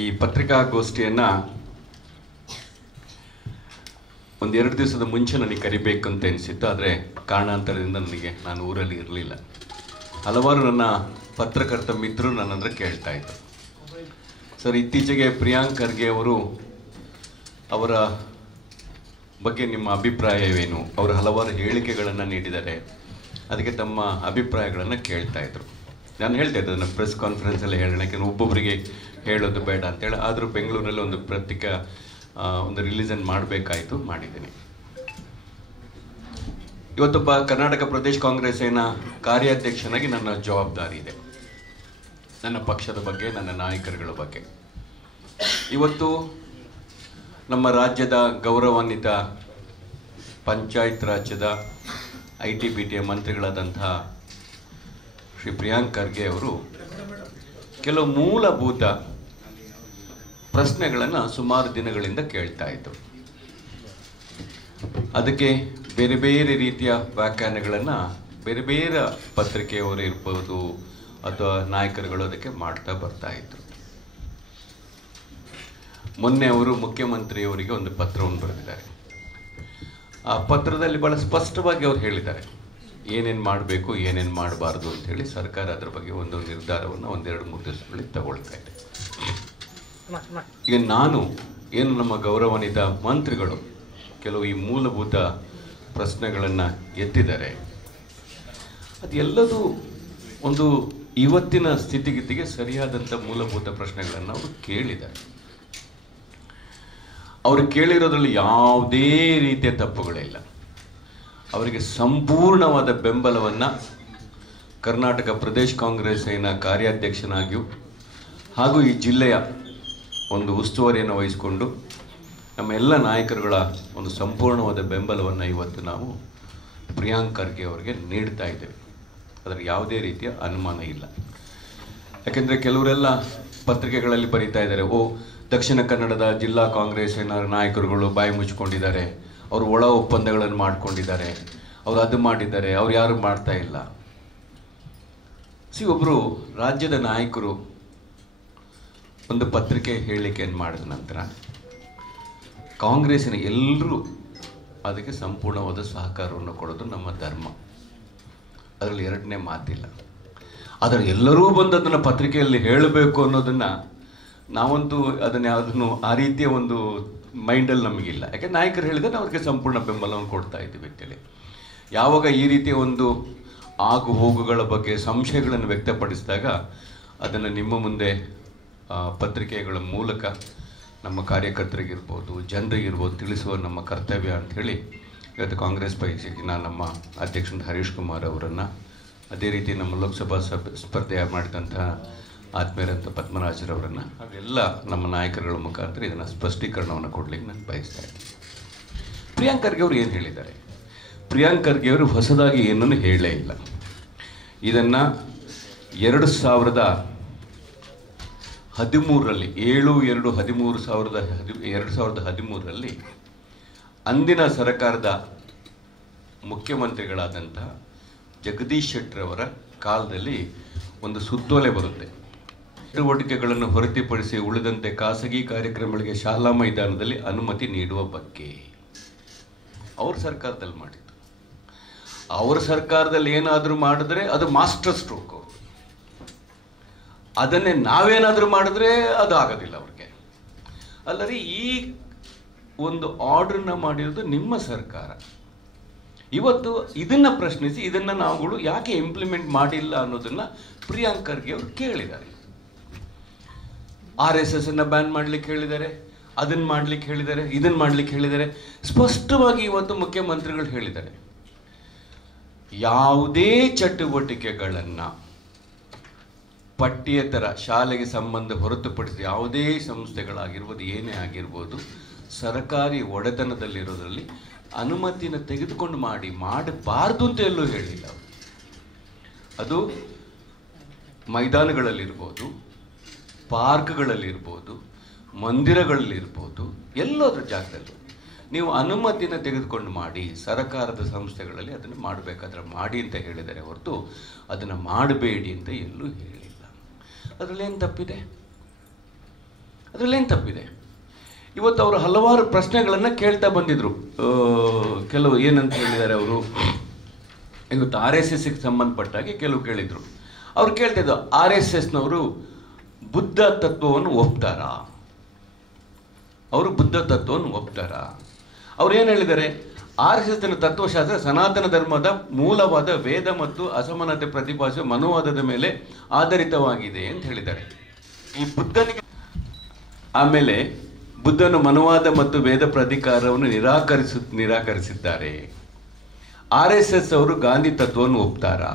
ಈ ಪತ್ರಿಕಾಗೋಷ್ಠಿಯನ್ನು ಒಂದೆರಡು ದಿವಸದ ಮುಂಚೆ ನನಗೆ ಕರಿಬೇಕು ಅಂತ ಅನಿಸಿತ್ತು. ಆದರೆ ಕಾರಣಾಂತರದಿಂದ ನಾನು ಊರಲ್ಲಿ ಇರಲಿಲ್ಲ. ಹಲವಾರು ನನ್ನ ಪತ್ರಕರ್ತ ಮಿತ್ರರು ನನ್ನಂದ್ರೆ ಕೇಳ್ತಾ ಇದ್ರು, ಸರ್ ಇತ್ತೀಚೆಗೆ ಪ್ರಿಯಾಂಕ್ ಖರ್ಗೆ ಅವರು ಅವರ ಬಗ್ಗೆ ನಿಮ್ಮ ಅಭಿಪ್ರಾಯವೇನು? ಅವರು ಹಲವಾರು ಹೇಳಿಕೆಗಳನ್ನು ನೀಡಿದ್ದಾರೆ, ಅದಕ್ಕೆ ತಮ್ಮ ಅಭಿಪ್ರಾಯಗಳನ್ನು ಕೇಳ್ತಾ ಇದ್ರು. ನಾನು ಹೇಳ್ತಾ ಇದ್ದೆ ಅದನ್ನು ಪ್ರೆಸ್ ಕಾನ್ಫರೆನ್ಸಲ್ಲಿ ಹೇಳೋಣ, ಯಾಕೆಂದರೆ ಒಬ್ಬೊಬ್ಬರಿಗೆ ಹೇಳೋದು ಬೇಡ ಅಂತೇಳಿ. ಆದರೂ ಬೆಂಗಳೂರಲ್ಲಿ ಒಂದು ಪತ್ರಿಕಾ ಒಂದು ರಿಲೀಸನ್ನು ಮಾಡಬೇಕಾಯಿತು, ಮಾಡಿದ್ದೀನಿ. ಇವತ್ತೊಬ್ಬ ಕರ್ನಾಟಕ ಪ್ರದೇಶ ಕಾಂಗ್ರೆಸ್ಸಿನ ಕಾರ್ಯಾಧ್ಯಕ್ಷನಾಗಿ ನನ್ನ ಜವಾಬ್ದಾರಿ ಇದೆ, ನನ್ನ ಪಕ್ಷದ ಬಗ್ಗೆ, ನನ್ನ ನಾಯಕರುಗಳ ಬಗ್ಗೆ. ಇವತ್ತು ನಮ್ಮ ರಾಜ್ಯದ ಗೌರವಾನ್ವಿತ ಪಂಚಾಯತ್ ರಾಜ್ಯದ ITBT ಮಂತ್ರಿಗಳಾದಂತಹ ಶ್ರೀ ಪ್ರಿಯಾಂಕ್ ಖರ್ಗೆ ಅವರು ಕೆಲವು ಮೂಲಭೂತ ಪ್ರಶ್ನೆಗಳನ್ನು ಸುಮಾರು ದಿನಗಳಿಂದ ಕೇಳ್ತಾ ಇದ್ರು. ಅದಕ್ಕೆ ಬೇರೆ ಬೇರೆ ರೀತಿಯ ವ್ಯಾಖ್ಯಾನಗಳನ್ನು ಬೇರೆ ಬೇರೆ ಪತ್ರಿಕೆಯವರು ಇರ್ಬೋದು ಅಥವಾ ನಾಯಕರುಗಳು ಅದಕ್ಕೆ ಮಾಡ್ತಾ ಬರ್ತಾ ಇದ್ರು. ಮೊನ್ನೆ ಅವರು ಮುಖ್ಯಮಂತ್ರಿಯವರಿಗೆ ಒಂದು ಪತ್ರವನ್ನು ಬರೆದಿದ್ದಾರೆ. ಆ ಪತ್ರದಲ್ಲಿ ಬಹಳ ಸ್ಪಷ್ಟವಾಗಿ ಅವರು ಹೇಳಿದ್ದಾರೆ ಏನೇನು ಮಾಡಬೇಕು, ಏನೇನು ಮಾಡಬಾರ್ದು ಅಂಥೇಳಿ. ಸರ್ಕಾರ ಅದರ ಬಗ್ಗೆ ಒಂದು ನಿರ್ಧಾರವನ್ನು 1-2-3 ದಿವಸಗಳಲ್ಲಿ ತಗೊಳ್ತಾ ಇದೆ. ಈಗ ನಾನು ಏನು ನಮ್ಮ ಗೌರವಾನ್ವಿತ ಮಂತ್ರಿಗಳು ಕೆಲವು ಈ ಮೂಲಭೂತ ಪ್ರಶ್ನೆಗಳನ್ನು ಎತ್ತಿದ್ದಾರೆ, ಅದೆಲ್ಲದೂ ಒಂದು ಇವತ್ತಿನ ಸ್ಥಿತಿಗತಿಗೆ ಸರಿಯಾದಂಥ ಮೂಲಭೂತ ಪ್ರಶ್ನೆಗಳನ್ನು ಅವರು ಕೇಳಿದ್ದಾರೆ. ಅವರು ಕೇಳಿರೋದ್ರಲ್ಲಿ ಯಾವುದೇ ರೀತಿಯ ತಪ್ಪುಗಳಿಲ್ಲ. ಅವರಿಗೆ ಸಂಪೂರ್ಣವಾದ ಬೆಂಬಲವನ್ನು ಕರ್ನಾಟಕ ಪ್ರದೇಶ ಕಾಂಗ್ರೆಸ್ಸಿನ ಕಾರ್ಯಾಧ್ಯಕ್ಷನಾಗಿಯೂ ಹಾಗೂ ಈ ಜಿಲ್ಲೆಯ ಒಂದು ಉಸ್ತುವಾರಿಯನ್ನು ವಹಿಸಿಕೊಂಡು ನಮ್ಮ ಎಲ್ಲ ನಾಯಕರುಗಳ ಒಂದು ಸಂಪೂರ್ಣವಾದ ಬೆಂಬಲವನ್ನು ಇವತ್ತು ನಾವು ಪ್ರಿಯಾಂಕ್ ಖರ್ಗೆ ಅವರಿಗೆ ನೀಡ್ತಾ ಇದ್ದೇವೆ. ಅದರ ಯಾವುದೇ ರೀತಿಯ ಅನುಮಾನ ಇಲ್ಲ. ಯಾಕೆಂದರೆ ಕೆಲವರೆಲ್ಲ ಪತ್ರಿಕೆಗಳಲ್ಲಿ ಬರೀತಾ ಇದ್ದಾರೆ, ದಕ್ಷಿಣ ಕನ್ನಡದ ಜಿಲ್ಲಾ ಕಾಂಗ್ರೆಸ್ಸಿನ ನಾಯಕರುಗಳು ಬಾಯಿ ಮುಚ್ಕೊಂಡಿದ್ದಾರೆ, ಅವರು ಒಳ ಒಪ್ಪಂದಗಳನ್ನು ಮಾಡ್ಕೊಂಡಿದ್ದಾರೆ, ಅವರು ಅದು ಮಾಡಿದ್ದಾರೆ, ಅವ್ರು ಯಾರು ಮಾಡ್ತಾ ಇಲ್ಲ. ಒಬ್ಬರು ರಾಜ್ಯದ ನಾಯಕರು ಒಂದು ಪತ್ರಿಕೆ ಹೇಳಿಕೆಯನ್ನು ಮಾಡಿದ ನಂತರ ಕಾಂಗ್ರೆಸ್ಸಿನ ಎಲ್ಲರೂ ಅದಕ್ಕೆ ಸಂಪೂರ್ಣವಾದ ಸಹಕಾರವನ್ನು ಕೊಡೋದು ನಮ್ಮ ಧರ್ಮ, ಅದರಲ್ಲಿ ಎರಡನೇ ಮಾತಿಲ್ಲ. ಆದರೆ ಎಲ್ಲರೂ ಬಂದು ಅದನ್ನು ಪತ್ರಿಕೆಯಲ್ಲಿ ಹೇಳಬೇಕು ಅನ್ನೋದನ್ನು ನಾವಂತೂ ಅದನ್ನು ಯಾವುದನ್ನು ಆ ರೀತಿಯ ಒಂದು ಮೈಂಡಲ್ಲಿ ನಮಗಿಲ್ಲ. ಯಾಕೆ ನಾಯಕರು ಹೇಳಿದರೆ ನಾವು ಅದಕ್ಕೆ ಸಂಪೂರ್ಣ ಬೆಂಬಲವನ್ನು ಕೊಡ್ತಾ ಇದ್ದೀವಿ ಅಂತೇಳಿ. ಯಾವಾಗ ಈ ರೀತಿಯ ಒಂದು ಆಗು ಹೋಗುಗಳ ಬಗ್ಗೆ ಸಂಶಯಗಳನ್ನು ವ್ಯಕ್ತಪಡಿಸಿದಾಗ ಅದನ್ನು ನಿಮ್ಮ ಮುಂದೆ ಪತ್ರಿಕೆಗಳ ಮೂಲಕ ನಮ್ಮ ಕಾರ್ಯಕರ್ತರಿಗಿರ್ಬೋದು, ಜನರಿಗಿರ್ಬೋದು ತಿಳಿಸುವ ನಮ್ಮ ಕರ್ತವ್ಯ ಅಂಥೇಳಿ ಇವತ್ತು ಕಾಂಗ್ರೆಸ್ ಪಕ್ಷಕ್ಕಿನ ನಮ್ಮ ಅಧ್ಯಕ್ಷ ಹರೀಶ್ ಕುಮಾರ್ ಅವರನ್ನು, ಅದೇ ರೀತಿ ನಮ್ಮ ಲೋಕಸಭಾ ಸ್ಪರ್ಧೆ ಮಾಡಿದಂಥ ಆತ್ಮೀಯರಂಥ ಪದ್ಮರಾಜರವರನ್ನು, ಹಾಗೆಲ್ಲ ನಮ್ಮ ನಾಯಕರುಗಳ ಮುಖಾಂತರ ಇದನ್ನು ಸ್ಪಷ್ಟೀಕರಣವನ್ನು ಕೊಡಲಿಕ್ಕೆ ನಾನು ಬಯಸ್ತಾ ಇದ್ದೀನಿ. ಪ್ರಿಯಾಂಕ್ ಖರ್ಗೆ ಅವರು ಏನು ಹೇಳಿದ್ದಾರೆ? ಪ್ರಿಯಾಂಕ್ ಖರ್ಗೆ ಅವರು ಹೊಸದಾಗಿ ಏನನ್ನು ಹೇಳೇ ಇಲ್ಲ. ಇದನ್ನು 2013ರಲ್ಲಿ 7/2/2013ರಲ್ಲಿ ಅಂದಿನ ಸರ್ಕಾರದ ಮುಖ್ಯಮಂತ್ರಿಗಳಾದಂಥ ಜಗದೀಶ್ ಶೆಟ್ಟರ್ ಅವರ ಕಾಲದಲ್ಲಿ ಒಂದು ಸುತ್ತೋಲೆ ಬರುತ್ತೆ. ಚಟುವಟಿಕೆಗಳನ್ನು ಹೊರತುಪಡಿಸಿ ಉಳಿದಂತೆ ಖಾಸಗಿ ಕಾರ್ಯಕ್ರಮಗಳಿಗೆ ಶಾಲಾ ಮೈದಾನದಲ್ಲಿ ಅನುಮತಿ ನೀಡುವ ಬಗ್ಗೆ ಅವ್ರ ಸರ್ಕಾರದಲ್ಲಿ ಮಾಡಿದ್ದು. ಅವರ ಸರ್ಕಾರದಲ್ಲಿ ಏನಾದರೂ ಮಾಡಿದ್ರೆ ಅದು ಮಾಸ್ಟರ್ ಸ್ಟ್ರೋಕ್. ಅದನ್ನೇ ನಾವೇನಾದರೂ ಮಾಡಿದ್ರೆ ಅದು ಆಗೋದಿಲ್ಲ ಅವ್ರಿಗೆ. ಅಲ್ಲದೆ ಈ ಒಂದು ಆರ್ಡ್ರನ್ನ ಮಾಡಿರೋದು ನಿಮ್ಮ ಸರ್ಕಾರ. ಇವತ್ತು ಇದನ್ನು ಪ್ರಶ್ನಿಸಿ ಇದನ್ನು ನಾವುಗಳು ಯಾಕೆ ಇಂಪ್ಲಿಮೆಂಟ್ ಮಾಡಿಲ್ಲ ಅನ್ನೋದನ್ನು ಪ್ರಿಯಾಂಕ್ ಖರ್ಗೆ ಅವರು ಕೇಳಿದ್ದಾರೆ. RSSನ್ನು ಬ್ಯಾನ್ ಮಾಡಲಿಕ್ಕೆ ಹೇಳಿದ್ದಾರೆ, ಅದನ್ನು ಮಾಡಲಿಕ್ಕೆ ಹೇಳಿದ್ದಾರೆ, ಇದನ್ನು ಮಾಡಲಿಕ್ಕೆ ಹೇಳಿದ್ದಾರೆ. ಸ್ಪಷ್ಟವಾಗಿ ಇವತ್ತು ಮುಖ್ಯಮಂತ್ರಿಗಳು ಹೇಳಿದ್ದಾರೆ, ಯಾವುದೇ ಚಟುವಟಿಕೆಗಳನ್ನು ಪಠ್ಯೇತರ ಶಾಲೆಗೆ ಸಂಬಂಧ ಹೊರತುಪಡಿಸಿ ಯಾವುದೇ ಸಂಸ್ಥೆಗಳಾಗಿರ್ಬೋದು, ಏನೇ ಆಗಿರ್ಬೋದು, ಸರ್ಕಾರಿ ಒಡೆತನದಲ್ಲಿರೋದ್ರಲ್ಲಿ ಅನುಮತಿನ ತೆಗೆದುಕೊಂಡು ಮಾಡಬಾರ್ದು ಅಂತ ಎಲ್ಲೂ ಹೇಳಿಲ್ಲ. ಅದು ಮೈದಾನಗಳಲ್ಲಿರ್ಬೋದು, ಪಾರ್ಕ್ಗಳಲ್ಲಿರ್ಬೋದು, ಮಂದಿರಗಳಲ್ಲಿರ್ಬೋದು, ಎಲ್ಲೋದ್ರ ಜಾಗದಲ್ಲಿ ನೀವು ಅನುಮತಿನ ತೆಗೆದುಕೊಂಡು ಮಾಡಿ, ಸರ್ಕಾರದ ಸಂಸ್ಥೆಗಳಲ್ಲಿ ಅದನ್ನು ಮಾಡಬೇಕಾದ್ರೆ ಮಾಡಿ ಅಂತ ಹೇಳಿದ್ದಾರೆ ಹೊರತು ಅದನ್ನು ಮಾಡಬೇಡಿ ಅಂತ ಎಲ್ಲೂ ಹೇಳಿಲ್ಲ. ಅದರಲ್ಲಿ ಏನು ತಪ್ಪಿದೆ? ಅದರಲ್ಲೇನು ತಪ್ಪಿದೆ? ಇವತ್ತು ಅವರು ಹಲವಾರು ಪ್ರಶ್ನೆಗಳನ್ನು ಕೇಳ್ತಾ ಬಂದಿದ್ರು. ಕೆಲವು ಏನಂತ ಹೇಳಿದ್ದಾರೆ ಅವರು, ಇವತ್ತು RSSಗೆ ಸಂಬಂಧಪಟ್ಟಾಗಿ ಕೆಲವು ಕೇಳಿದರು. ಅವ್ರು ಕೇಳ್ತಿದ್ದು, RSSನವರು ಬುದ್ಧ ತತ್ವವನ್ನು ಒಪ್ತಾರಾ? ಅವರು ಬುದ್ಧ ತತ್ವವನ್ನು ಒಪ್ತಾರಾ? ಅವ್ರು ಏನು ಹೇಳಿದ್ದಾರೆ? RSSನ ತತ್ವಶಾಸ್ತ್ರ ಸನಾತನ ಧರ್ಮದ ಮೂಲವಾದ ವೇದ ಮತ್ತು ಅಸಮಾನತೆ ಪ್ರತಿಪಾದಿಸುವ ಮನುವಾದದ ಮೇಲೆ ಆಧಾರಿತವಾಗಿದೆ ಅಂತ ಹೇಳಿದ್ದಾರೆ. ಈ ಬುದ್ಧನಿಗೆ ಆಮೇಲೆ ಬುದ್ಧನು ಮನುವಾದ ಮತ್ತು ವೇದ ಪ್ರಾಧಿಕಾರವನ್ನು ನಿರಾಕರಿಸಿದ್ದಾರೆ. RSS ಅವರು ಗಾಂಧಿ ತತ್ವವನ್ನು ಒಪ್ತಾರಾ?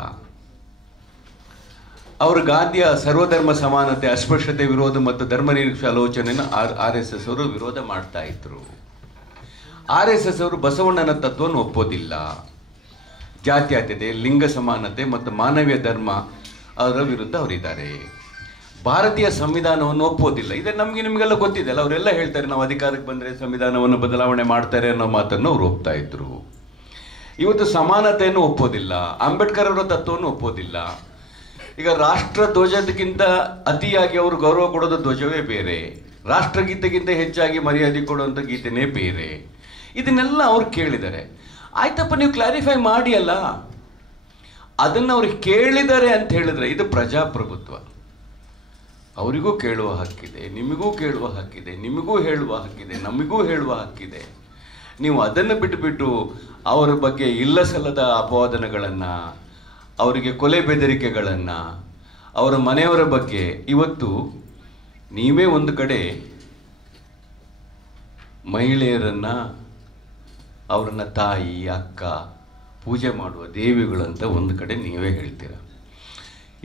ಅವರು ಗಾಂಧಿಯ ಸರ್ವಧರ್ಮ ಸಮಾನತೆ, ಅಸ್ಪೃಶ್ಯತೆ ವಿರೋಧ ಮತ್ತು ಧರ್ಮ ನಿರೀಕ್ಷೆ ಆಲೋಚನೆಯನ್ನು RSS ಅವರು ವಿರೋಧ ಮಾಡ್ತಾ ಇದ್ರು. RSS ಅವರು ಬಸವಣ್ಣನ ತತ್ವವನ್ನು ಒಪ್ಪೋದಿಲ್ಲ. ಜಾತ್ಯತೀತತೆ, ಲಿಂಗ ಸಮಾನತೆ ಮತ್ತು ಮಾನವೀಯ ಧರ್ಮ ಅದರ ವಿರುದ್ಧ ಅವರಿದ್ದಾರೆ. ಭಾರತೀಯ ಸಂವಿಧಾನವನ್ನು ಒಪ್ಪೋದಿಲ್ಲ. ಇದು ನಿಮಗೆಲ್ಲ ಗೊತ್ತಿದೆ ಅಲ್ಲ. ಅವರೆಲ್ಲ ಹೇಳ್ತಾರೆ ನಾವು ಅಧಿಕಾರಕ್ಕೆ ಬಂದರೆ ಸಂವಿಧಾನವನ್ನು ಬದಲಾವಣೆ ಮಾಡ್ತಾರೆ ಅನ್ನೋ ಮಾತನ್ನು ಅವರು ಒಪ್ತಾ ಇದ್ರು. ಇವತ್ತು ಸಮಾನತೆಯನ್ನು ಒಪ್ಪೋದಿಲ್ಲ. ಅಂಬೇಡ್ಕರ್ ಅವರ ತತ್ವವನ್ನು ಒಪ್ಪೋದಿಲ್ಲ. ಈಗ ರಾಷ್ಟ್ರ ಧ್ವಜದಕ್ಕಿಂತ ಅತಿಯಾಗಿ ಅವರು ಗೌರವ ಕೊಡೋದು ಧ್ವಜವೇ ಬೇರೆ, ರಾಷ್ಟ್ರಗೀತೆಗಿಂತ ಹೆಚ್ಚಾಗಿ ಮರ್ಯಾದೆ ಕೊಡುವಂಥ ಗೀತೆನೇ ಬೇರೆ. ಇದನ್ನೆಲ್ಲ ಅವ್ರು ಕೇಳಿದ್ದಾರೆ. ಆಯ್ತಪ್ಪ, ನೀವು ಕ್ಲಾರಿಫೈ ಮಾಡಿ ಅಲ್ಲ. ಅದನ್ನು ಅವ್ರು ಕೇಳಿದ್ದಾರೆ ಅಂತ ಹೇಳಿದ್ರೆ ಇದು ಪ್ರಜಾಪ್ರಭುತ್ವ. ಅವರಿಗೂ ಕೇಳುವ ಹಕ್ಕಿದೆ, ನಿಮಗೂ ಕೇಳುವ ಹಕ್ಕಿದೆ, ನಿಮಗೂ ಹೇಳುವ ಹಕ್ಕಿದೆ, ನಮಗೂ ಹೇಳುವ ಹಕ್ಕಿದೆ. ನೀವು ಅದನ್ನು ಬಿಟ್ಟುಬಿಟ್ಟು ಅವರ ಬಗ್ಗೆ ಇಲ್ಲ ಸಲ್ಲದ ಅಪವಾದನಗಳನ್ನು, ಅವರಿಗೆ ಕೊಲೆ ಬೆದರಿಕೆಗಳನ್ನು, ಅವರ ಮನೆಯವರ ಬಗ್ಗೆ ಇವತ್ತು ನೀವೇ ಒಂದು ಕಡೆ ಮಹಿಳೆಯರನ್ನು ಅವರನ್ನು ತಾಯಿ, ಅಕ್ಕ, ಪೂಜೆ ಮಾಡುವ ದೇವಿಗಳಂತ ಒಂದು ಕಡೆ ನೀವೇ ಹೇಳ್ತೀರ.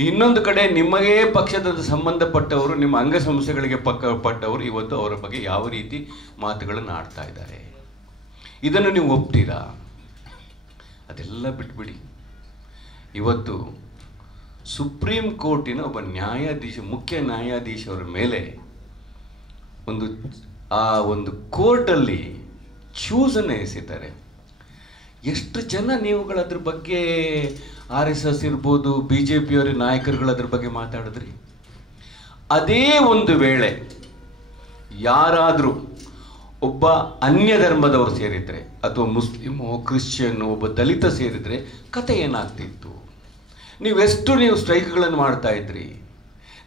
ಇನ್ನೊಂದು ಕಡೆ ನಿಮಗೇ ಪಕ್ಷದ ಸಂಬಂಧಪಟ್ಟವರು, ನಿಮ್ಮ ಅಂಗಸಂಸ್ಥೆಗಳಿಗೆ ಪಟ್ಟವರು ಇವತ್ತು ಅವರ ಬಗ್ಗೆ ಯಾವ ರೀತಿ ಮಾತುಗಳನ್ನು ಆಡ್ತಾ ಇದ್ದಾರೆ. ಇದನ್ನು ನೀವು ಒಪ್ತೀರಾ? ಅದೆಲ್ಲ ಬಿಟ್ಬಿಡಿ. ಇವತ್ತು ಸುಪ್ರೀಂ ಕೋರ್ಟಿನ ಒಬ್ಬ ನ್ಯಾಯಾಧೀಶ, ಮುಖ್ಯ ನ್ಯಾಯಾಧೀಶರ ಮೇಲೆ ಒಂದು ಕೋರ್ಟಲ್ಲಿ ಚೂಸನ್ನು ಎಸೆತಾರೆ. ಎಷ್ಟು ಜನ ನೀವುಗಳು ಅದ್ರ ಬಗ್ಗೆ RSS ಇರ್ಬೋದು, BJP ಅವರ ನಾಯಕರುಗಳು ಅದ್ರ ಬಗ್ಗೆ ಮಾತಾಡಿದ್ರಿ? ಅದೇ ಒಂದು ವೇಳೆ ಯಾರಾದರೂ ಒಬ್ಬ ಅನ್ಯ ಧರ್ಮದವರು ಸೇರಿದರೆ, ಅಥವಾ ಮುಸ್ಲಿಮೋ ಕ್ರಿಶ್ಚಿಯನ್ನು, ಒಬ್ಬ ದಲಿತ ಸೇರಿದರೆ ಕತೆ ಏನಾಗ್ತಿತ್ತು? ನೀವು ಸ್ಟ್ರೈಕ್ಗಳನ್ನು ಮಾಡ್ತಾ ಇದ್ರಿ,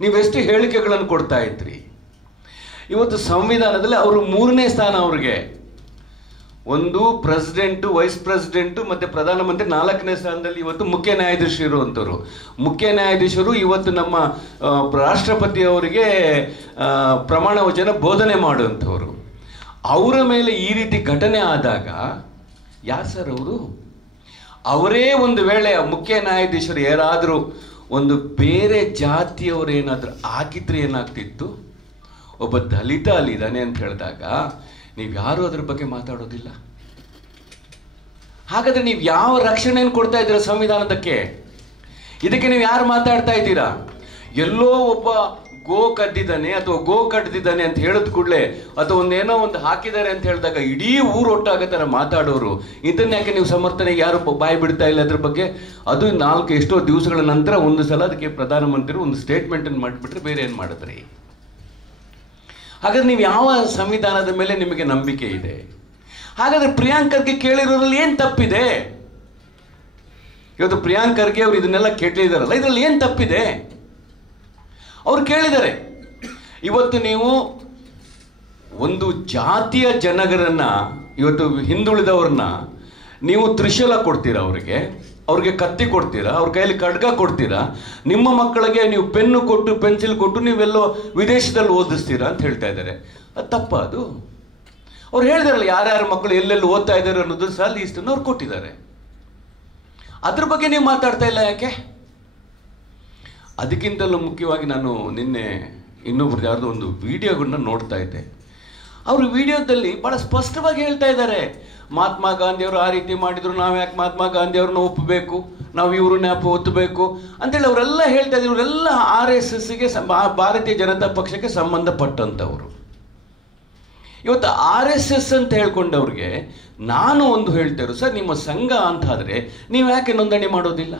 ನೀವೆಷ್ಟು ಹೇಳಿಕೆಗಳನ್ನು ಕೊಡ್ತಾ ಇದ್ರಿ. ಇವತ್ತು ಸಂವಿಧಾನದಲ್ಲಿ ಅವರು 3ನೇ ಸ್ಥಾನ. ಅವ್ರಿಗೆ ಒಂದು ಪ್ರೆಸಿಡೆಂಟು, ವೈಸ್ ಪ್ರೆಸಿಡೆಂಟು ಮತ್ತು ಪ್ರಧಾನಮಂತ್ರಿ 4ನೇ ಸ್ಥಾನದಲ್ಲಿ ಇವತ್ತು ಮುಖ್ಯ ನ್ಯಾಯಾಧೀಶರು ಇರುವಂಥವ್ರು. ಮುಖ್ಯ ನ್ಯಾಯಾಧೀಶರು ಇವತ್ತು ನಮ್ಮ ರಾಷ್ಟ್ರಪತಿಯವರಿಗೆ ಪ್ರಮಾಣ ವಚನ ಬೋಧನೆ ಮಾಡುವಂಥವ್ರು. ಅವರ ಮೇಲೆ ಈ ರೀತಿ ಘಟನೆ ಆದಾಗ ಯಾರು ಸರ್ ಅವರು? ಅವರೇ ಒಂದು ವೇಳೆ ಮುಖ್ಯ ನ್ಯಾಯಾಧೀಶರು ಯಾರಾದರೂ ಒಂದು ಬೇರೆ ಜಾತಿಯವರು ಏನಾದರೂ ಆಗಿದ್ರೆ ಏನಾಗ್ತಿತ್ತು? ಒಬ್ಬ ದಲಿತ ಅಲ್ಲಿದ್ದಾನೆ ಅಂತ ಹೇಳಿದಾಗ ನೀವು ಯಾರೂ ಅದ್ರ ಬಗ್ಗೆ ಮಾತಾಡೋದಿಲ್ಲ. ಹಾಗಾದ್ರೆ ನೀವು ಯಾವ ರಕ್ಷಣೆಯನ್ನು ಕೊಡ್ತಾ ಇದ್ದೀರಾ ಸಂವಿಧಾನದಕ್ಕೆ? ಇದಕ್ಕೆ ನೀವು ಯಾರು ಮಾತಾಡ್ತಾ ಇದ್ದೀರಾ? ಎಲ್ಲೋ ಒಬ್ಬ ಗೋ ಕದ್ದಿದ್ದಾನೆ ಅಥವಾ ಗೋ ಕಡ್ದಿದ್ದಾನೆ ಅಂತ ಹೇಳಿದ ಕೂಡಲೇ, ಅಥವಾ ಒಂದೇನೋ ಒಂದು ಹಾಕಿದ್ದಾರೆ ಅಂತ ಹೇಳಿದಾಗ ಇಡೀ ಊರು ಒಟ್ಟಾಗೋ ಥರ ಮಾತಾಡೋರು, ಇದನ್ನ ಯಾಕೆ ನೀವು ಸಮರ್ಥನೆಗೆ ಯಾರು ಬಾಯಿ ಬಿಡ್ತಾ ಇಲ್ಲ ಅದ್ರ ಬಗ್ಗೆ? ಅದು ಎಷ್ಟೋ ದಿವಸಗಳ ನಂತರ ಒಂದು ಸಲ ಅದಕ್ಕೆ ಪ್ರಧಾನಮಂತ್ರಿ ಒಂದು ಸ್ಟೇಟ್ಮೆಂಟನ್ನು ಮಾಡಿಬಿಟ್ರೆ ಬೇರೆ ಏನು ಮಾಡಿದ್ರಿ? ಹಾಗಾದ್ರೆ ನೀವು ಯಾವ ಸಂವಿಧಾನದ ಮೇಲೆ ನಿಮಗೆ ನಂಬಿಕೆ ಇದೆ? ಹಾಗಾದ್ರೆ ಪ್ರಿಯಾಂಕ್ ಖರ್ಗೆ ಕೇಳಿರೋದ್ರಲ್ಲಿ ಏನು ತಪ್ಪಿದೆ? ಇವತ್ತು ಪ್ರಿಯಾಂಕ್ ಖರ್ಗೆ ಅವರು ಇದನ್ನೆಲ್ಲ ಕೇಳಿದಾರಲ್ಲ, ಇದರಲ್ಲಿ ಏನು ತಪ್ಪಿದೆ? ಅವ್ರು ಕೇಳಿದ್ದಾರೆ. ಇವತ್ತು ನೀವು ಒಂದು ಜಾತಿಯ ಜನಗರನ್ನ, ಇವತ್ತು ಹಿಂದುಳಿದವ್ರನ್ನ ನೀವು ತ್ರಿಶೂಲ ಕೊಡ್ತೀರಾ, ಅವ್ರಿಗೆ ಕತ್ತಿ ಕೊಡ್ತೀರಾ, ಅವ್ರ ಕೈಯಲ್ಲಿ ಖಡ್ಗ ಕೊಡ್ತೀರಾ, ನಿಮ್ಮ ಮಕ್ಕಳಿಗೆ ನೀವು ಪೆನ್ನು ಕೊಟ್ಟು ಪೆನ್ಸಿಲ್ ಕೊಟ್ಟು ನೀವೆಲ್ಲೋ ವಿದೇಶದಲ್ಲಿ ಓದಿಸ್ತೀರಾ ಅಂತ ಹೇಳ್ತಾ ಇದ್ದಾರೆ. ಅದು ತಪ್ಪ? ಅದು ಅವ್ರು ಹೇಳಿದಾರಲ್ಲ, ಯಾರ್ಯಾರ ಮಕ್ಕಳು ಎಲ್ಲೆಲ್ಲಿ ಓದ್ತಾ ಇದ್ದಾರೆ ಅನ್ನೋದು ಸಹ ಲೀಸ್ಟನ್ನು ಅವ್ರು ಕೊಟ್ಟಿದ್ದಾರೆ. ಅದ್ರ ಬಗ್ಗೆ ನೀವು ಮಾತಾಡ್ತಾ ಇಲ್ಲ ಯಾಕೆ? ಅದಕ್ಕಿಂತಲೂ ಮುಖ್ಯವಾಗಿ ನಾನು ನಿನ್ನೆ ಇನ್ನೊಬ್ರದ್ದು ಯಾವುದೋ ಒಂದು ವಿಡಿಯೋಗಳನ್ನ ನೋಡ್ತಾ ಇದ್ದೆ. ಅವರು ವಿಡಿಯೋದಲ್ಲಿ ಭಾಳ ಸ್ಪಷ್ಟವಾಗಿ ಹೇಳ್ತಾ ಇದ್ದಾರೆ, ಮಹಾತ್ಮ ಗಾಂಧಿಯವರು ಆ ರೀತಿ ಮಾಡಿದ್ರು, ನಾವು ಯಾಕೆ ಮಹಾತ್ಮ ಗಾಂಧಿಯವ್ರನ್ನ ಒಪ್ಪಬೇಕು, ನಾವು ಇವ್ರನ್ನ ಯಾಕೆ ಒತ್ತಬೇಕು ಅಂತೇಳಿ ಅವರೆಲ್ಲ ಹೇಳ್ತಾ ಇದ್ರು. ಇವರೆಲ್ಲ RSSಗೆ, ಭಾರತೀಯ ಜನತಾ ಪಕ್ಷಕ್ಕೆ ಸಂಬಂಧಪಟ್ಟಂಥವ್ರು. ಇವತ್ತು RSS ಅಂತ ಹೇಳ್ಕೊಂಡವ್ರಿಗೆ ನಾನು ಒಂದು ಹೇಳ್ತೇವೆ, ಸರ್ ನಿಮ್ಮ ಸಂಘ ಅಂತ ಆದರೆ ನೀವು ಯಾಕೆ ನೋಂದಣಿ ಮಾಡೋದಿಲ್ಲ?